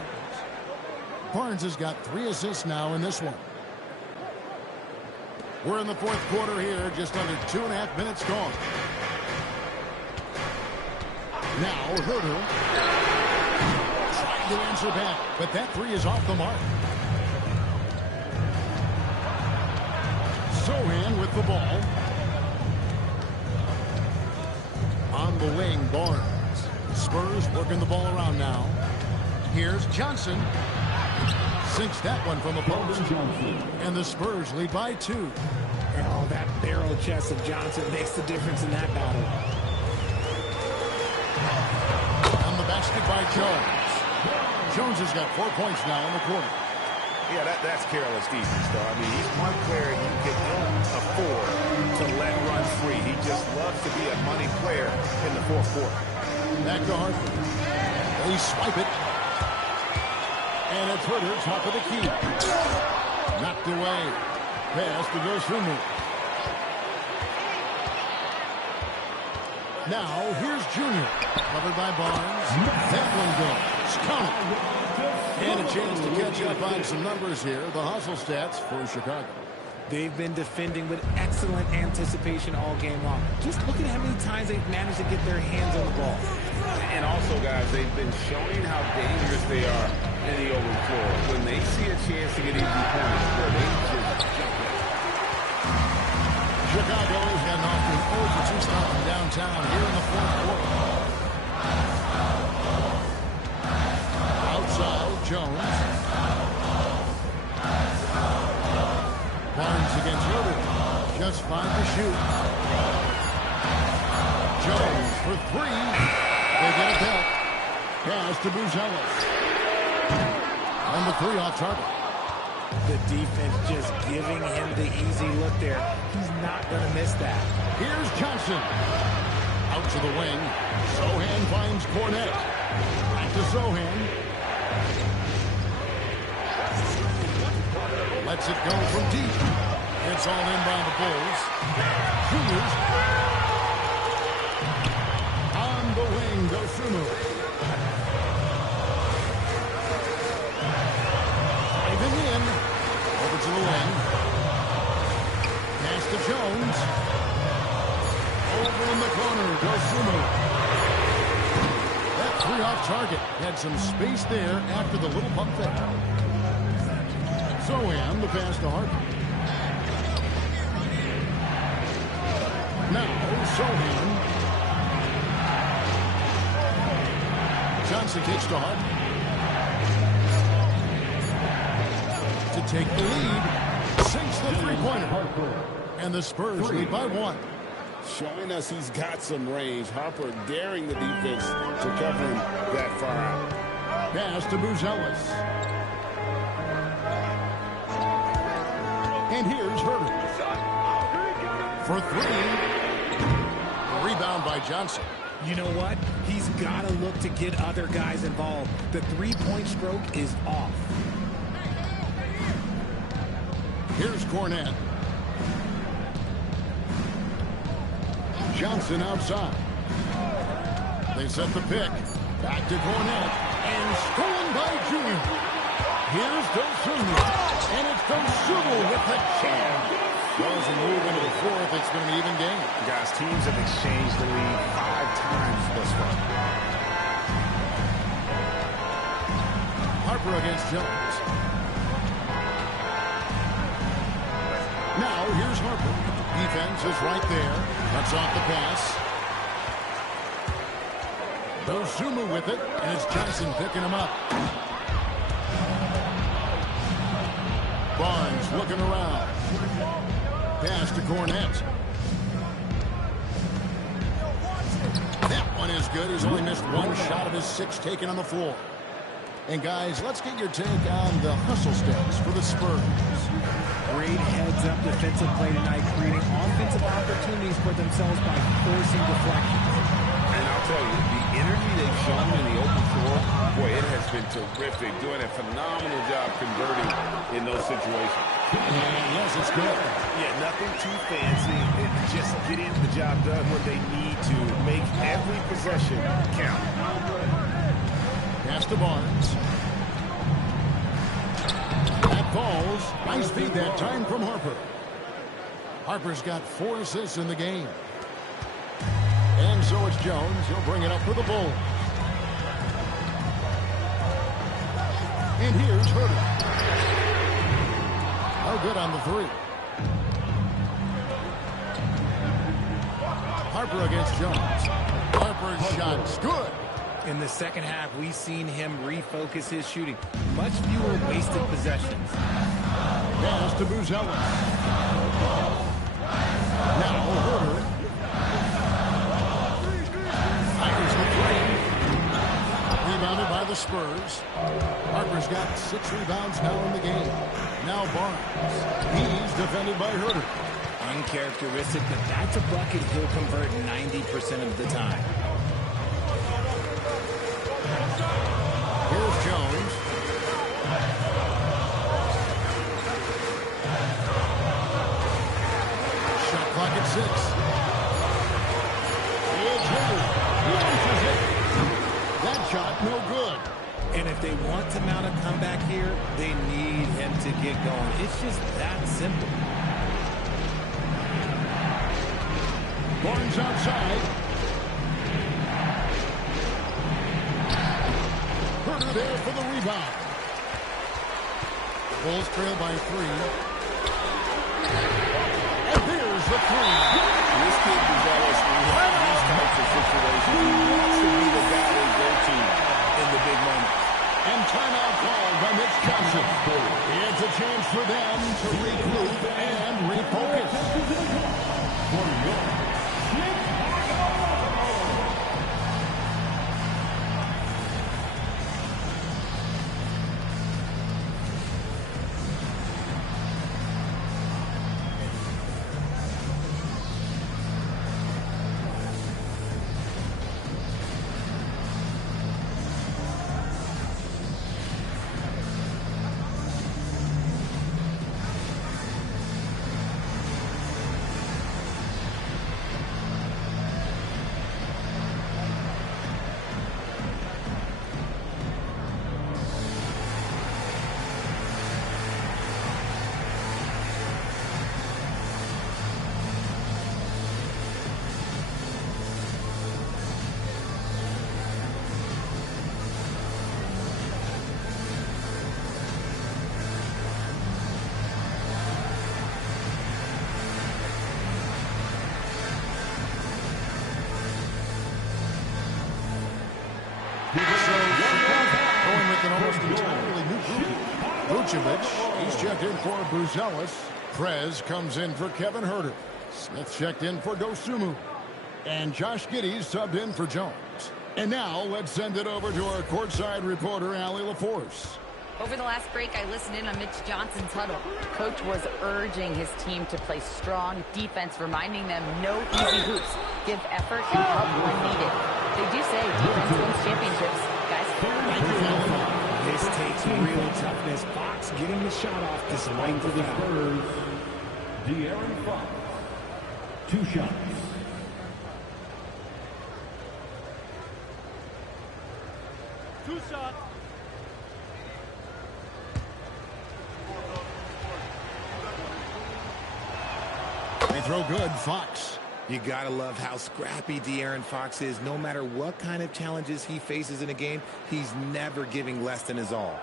Barnes has got 3 assists now in this one. We're in the 4th quarter here, just under 2.5 minutes gone. Now Herter trying to answer back, but that 3 is off the mark. Sohan with the ball. On the wing, Barnes. Spurs working the ball around now. Here's Johnson. Sinks that one from the post. And the Spurs lead by 2. Oh, that barrel chest of Johnson makes the difference in that battle. On the basket by Jones. Jones has got 4 points now in the quarter. Yeah, that's careless defense, though. I mean, he's one player you can afford to let run free. He just loves to be a money player in the 4th quarter. Back to Harper. They swipe it. And it's Herder, top of the key. Knocked away. Pass to Dosunmu. Now, here's Junior. Covered by Barnes. That one goes. Counted. And a chance to catch up on some numbers here. The hustle stats for Chicago. They've been defending with excellent anticipation all game long. Just look at how many times they've managed to get their hands on the ball. And also, guys, they've been showing how dangerous they are in the open floor. When they see a chance to get easy points, where they just jump it. Chicago has gotten off to an 0-2 start from downtown here in the fourth quarter. Outside, Jones. Barnes against Herder. Just 5 to shoot. Jones for 3. They get it back. Pass to Buzelis. And the 3 off target. The defense just giving him the easy look there. He's not going to miss that. Here's Johnson. Out to the wing. Sohan finds Cornette. Back to Sohan. Lets it go from deep. It's all in by the Bulls. Juniors. On the wing, Dosunmu. Driving in. Over to the wing. Pass to Jones. Over in the corner, Dosunmu. That 3 off target. Had some space there after the little pump fake. Sohan, the pass to Harper. Now, Sohan. Johnson takes to Harper. To take the lead. Sinks the three-pointer. And the Spurs lead by 1. Showing us he's got some range. Harper daring the defense to cover him that far out. Pass to Buzelis. And here's Herder. For 3. Rebound by Johnson. You know what? He's got to look to get other guys involved. The three-point stroke is off. Here's Cornette. Johnson outside. They set the pick. Back to Cornette. And stolen by Junior. Here's Dosunmu. And it's Dosunmu with the jam. Well, as we move into the fourth, it's been an even game. Guys, teams have exchanged the lead 5 times thus far. Harper against Jones. Now, here's Harper. Defense is right there. Cuts off the pass. Dosunmu with it, and it's Johnson picking him up. Barnes looking around. Pass to Cornette. That one is good. He's only missed 1 shot of his 6 taken on the floor. And guys, let's get your take on the hustle stats for the Spurs. Great heads-up defensive play tonight, creating offensive opportunities for themselves by forcing deflections. And I'll tell you, the energy they've shown in the open floor, boy, it has been terrific. Doing a phenomenal job converting in those situations. And yes, it's good. Yeah, nothing too fancy. It's just getting the job done when they need to. Make every possession count. Pass to Barnes. That falls. Nice feed that time from Harper. Harper's got 4 assists in the game. And so it's Jones. He'll bring it up for the Bulls. And here's Herder. Oh, good on the 3. Harper against Jones. Harper's shot's good. In the second half, we've seen him refocus his shooting. Much fewer wasted possessions. Pass to Buzelis. Now Herder. Fires the 3. Rebounded by the Spurs. Harper's got 6 rebounds now in the game. Now Barnes. He's defended by Herder. Uncharacteristic, but that's a bucket he'll convert 90% of the time. Here's Jones. Shot clock at 6. It's Hill. Launches it. That shot, no good. And if they want to mount a comeback here, they need him to get going. It's just that simple. Barnes outside. Herter there for the rebound. Bulls trail by 3. And there's the 3. This kid Buzelis, when you have these types of situations, he wants to be the guy they go to in the big moment. And timeout called by Mitch Johnson. It's a chance for them to regroup and refocus. Going with an almost entirely new group. Vucevic, he's checked in for Buzelis. Prez comes in for Kevin Herter. Smith checked in for Dosunmu. And Josh Giddey subbed in for Jones. And now let's send it over to our courtside reporter, Allie LaForce. Over the last break, I listened in on Mitch Johnson's huddle. Coach was urging his team to play strong defense, reminding them no easy hoops. Give effort and help when needed. They do say defense wins championships. Guys, thank you. This takes real toughness. Fox getting the shot off despite the foul. De'Aaron Fox. 2 shots. They throw good, Fox. You gotta love how scrappy De'Aaron Fox is. No matter what kind of challenges he faces in a game, he's never giving less than his all.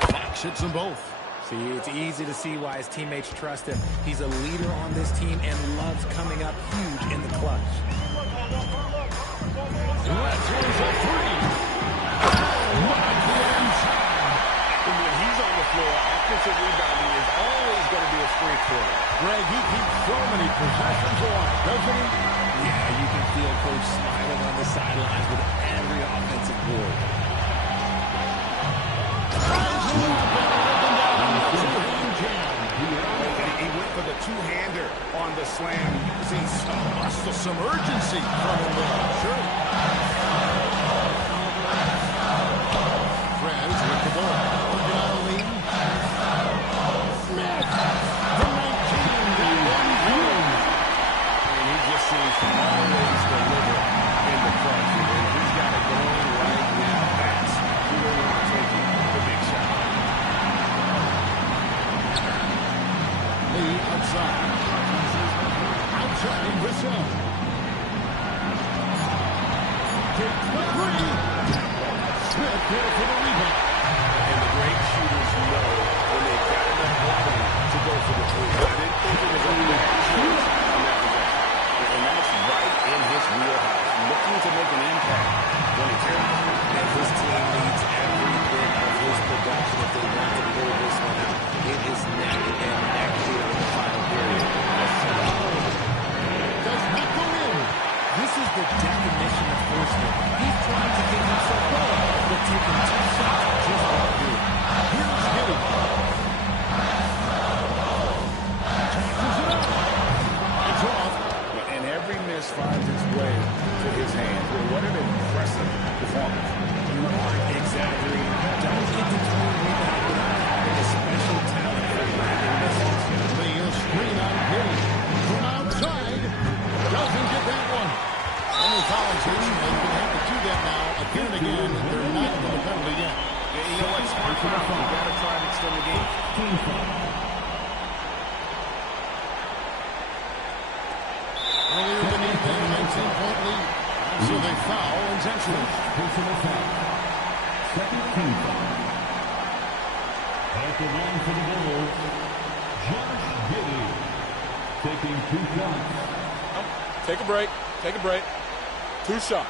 Fox hits them both. See, it's easy to see why his teammates trust him. He's a leader on this team and loves coming up huge in the clutch. Let's a 3. When he's on the floor, offensive rebounding is always going to be a strength for him. Greg, he keeps so many possessions alive, doesn't he? Yeah, you can feel Coach smiling on the sidelines with every offensive board. He went for the two-hander on the slam. See some urgency from him there. Sure. Prez with the ball. Looking on a lead. Smith. The 19. And he just seems to always deliver in the clutch. And he's got it going right now. That's who they want to take the big shot. Lee outside. Outside Vassell. Takes the 3. Smith there for the rebound. And the great shooters know when they've got enough opening to go for the 3. I didn't think it was a bad choice on that possession. And that's right in his wheelhouse. Looking to make an impact when he can. And his team needs every bit of his production if they want to pull this one out. It is neck and neck here in the final period. Does not go in. This is the definition of forcement. He's trying to get himself going, but taking 2 shots just won't do it. Here's Giddey. Tosses it up. foul. You got to try and extend the game. Team foul. Earlier in the game, they had a 19-point lead. So they foul intentionally. Personal foul. Second team foul. At the line for the Bulls, Josh Giddey. Taking 2 shots. Take a break. Take a break. 2 shots.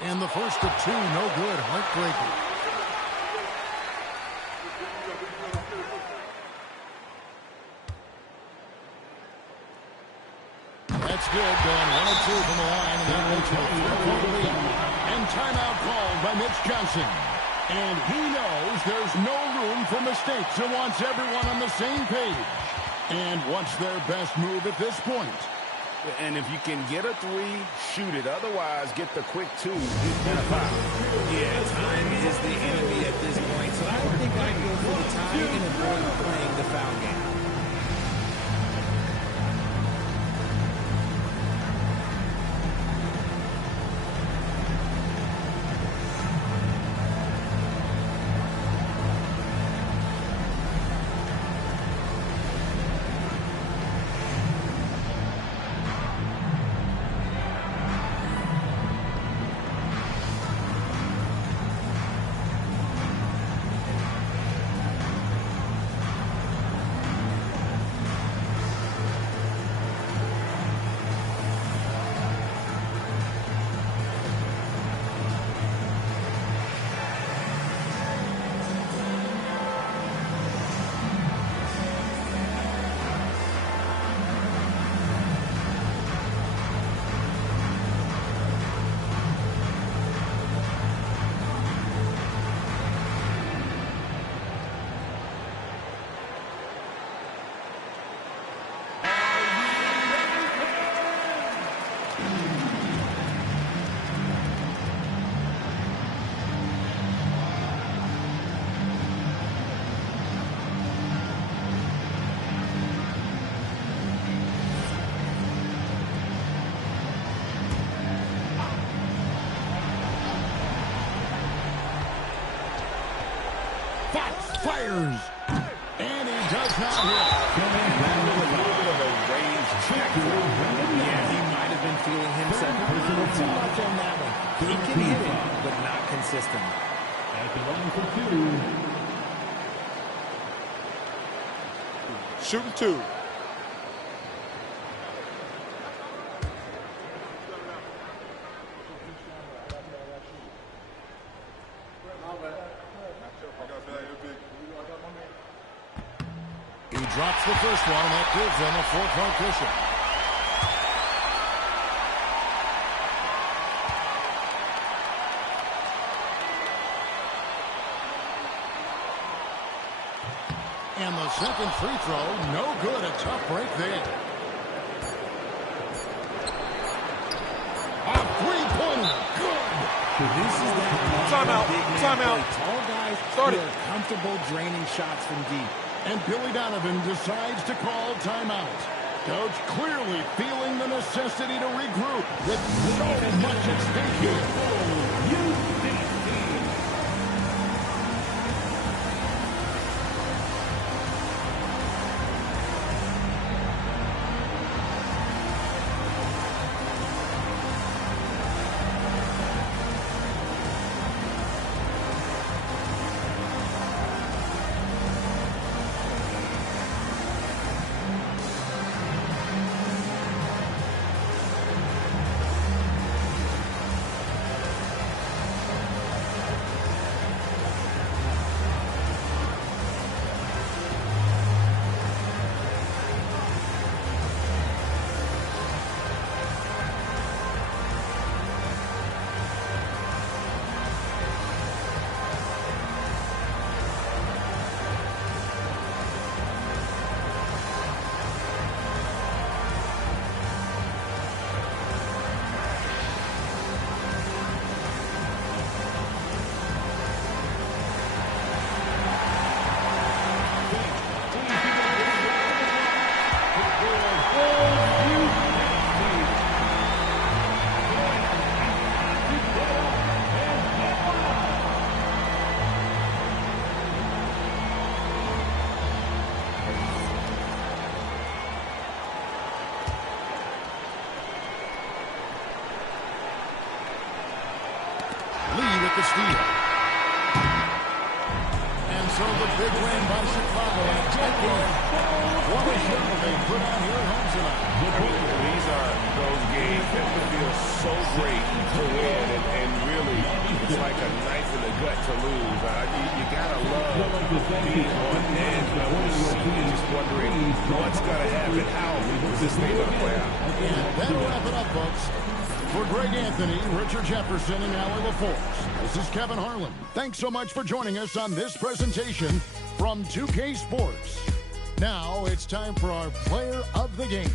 And the first of 2, no good. Heartbreaker. That's good. Going 1 of 2 from the line, and that makes it a 3-point lead. And timeout called by Mitch Johnson. And he knows there's no room for mistakes and wants everyone on the same page. And what's their best move at this point? And if you can get a 3, shoot it. Otherwise, get the quick 2 and a foul. Yeah, time is the enemy at this point. So I don't think I'd go for the tie and avoid playing the foul game. Fires. And he does not hit. Coming back with a little bit of a range check. Yeah, he might have been feeling himself a little too much on that one. He can hit it, but not consistently. At the line for 2. Shooting 2. He drops the first one, and that gives them a 4-point cushion. And the second free throw, no good. A tough break there. A three-pointer, good. This is that Timeout. Timeout. Tall guys Started. who are comfortable draining shots from deep. And Billy Donovan decides to call timeout. Coach clearly feeling the necessity to regroup with so much at stake here. with the steal. And so the big win by Chicago in a tight game. What a show they put on here at home tonight. These are those games that feel so great to win, and really, it's like a knife in the gut to lose. You gotta love being on edge, just wondering what's gonna happen, how is this thing gonna play out. And that'll wrap it up, folks. For Greg Anthony, Richard Jefferson, and Allie LaForce, this is Kevin Harlan. Thanks so much for joining us on this presentation from 2K Sports. Now it's time for our Player of the Game.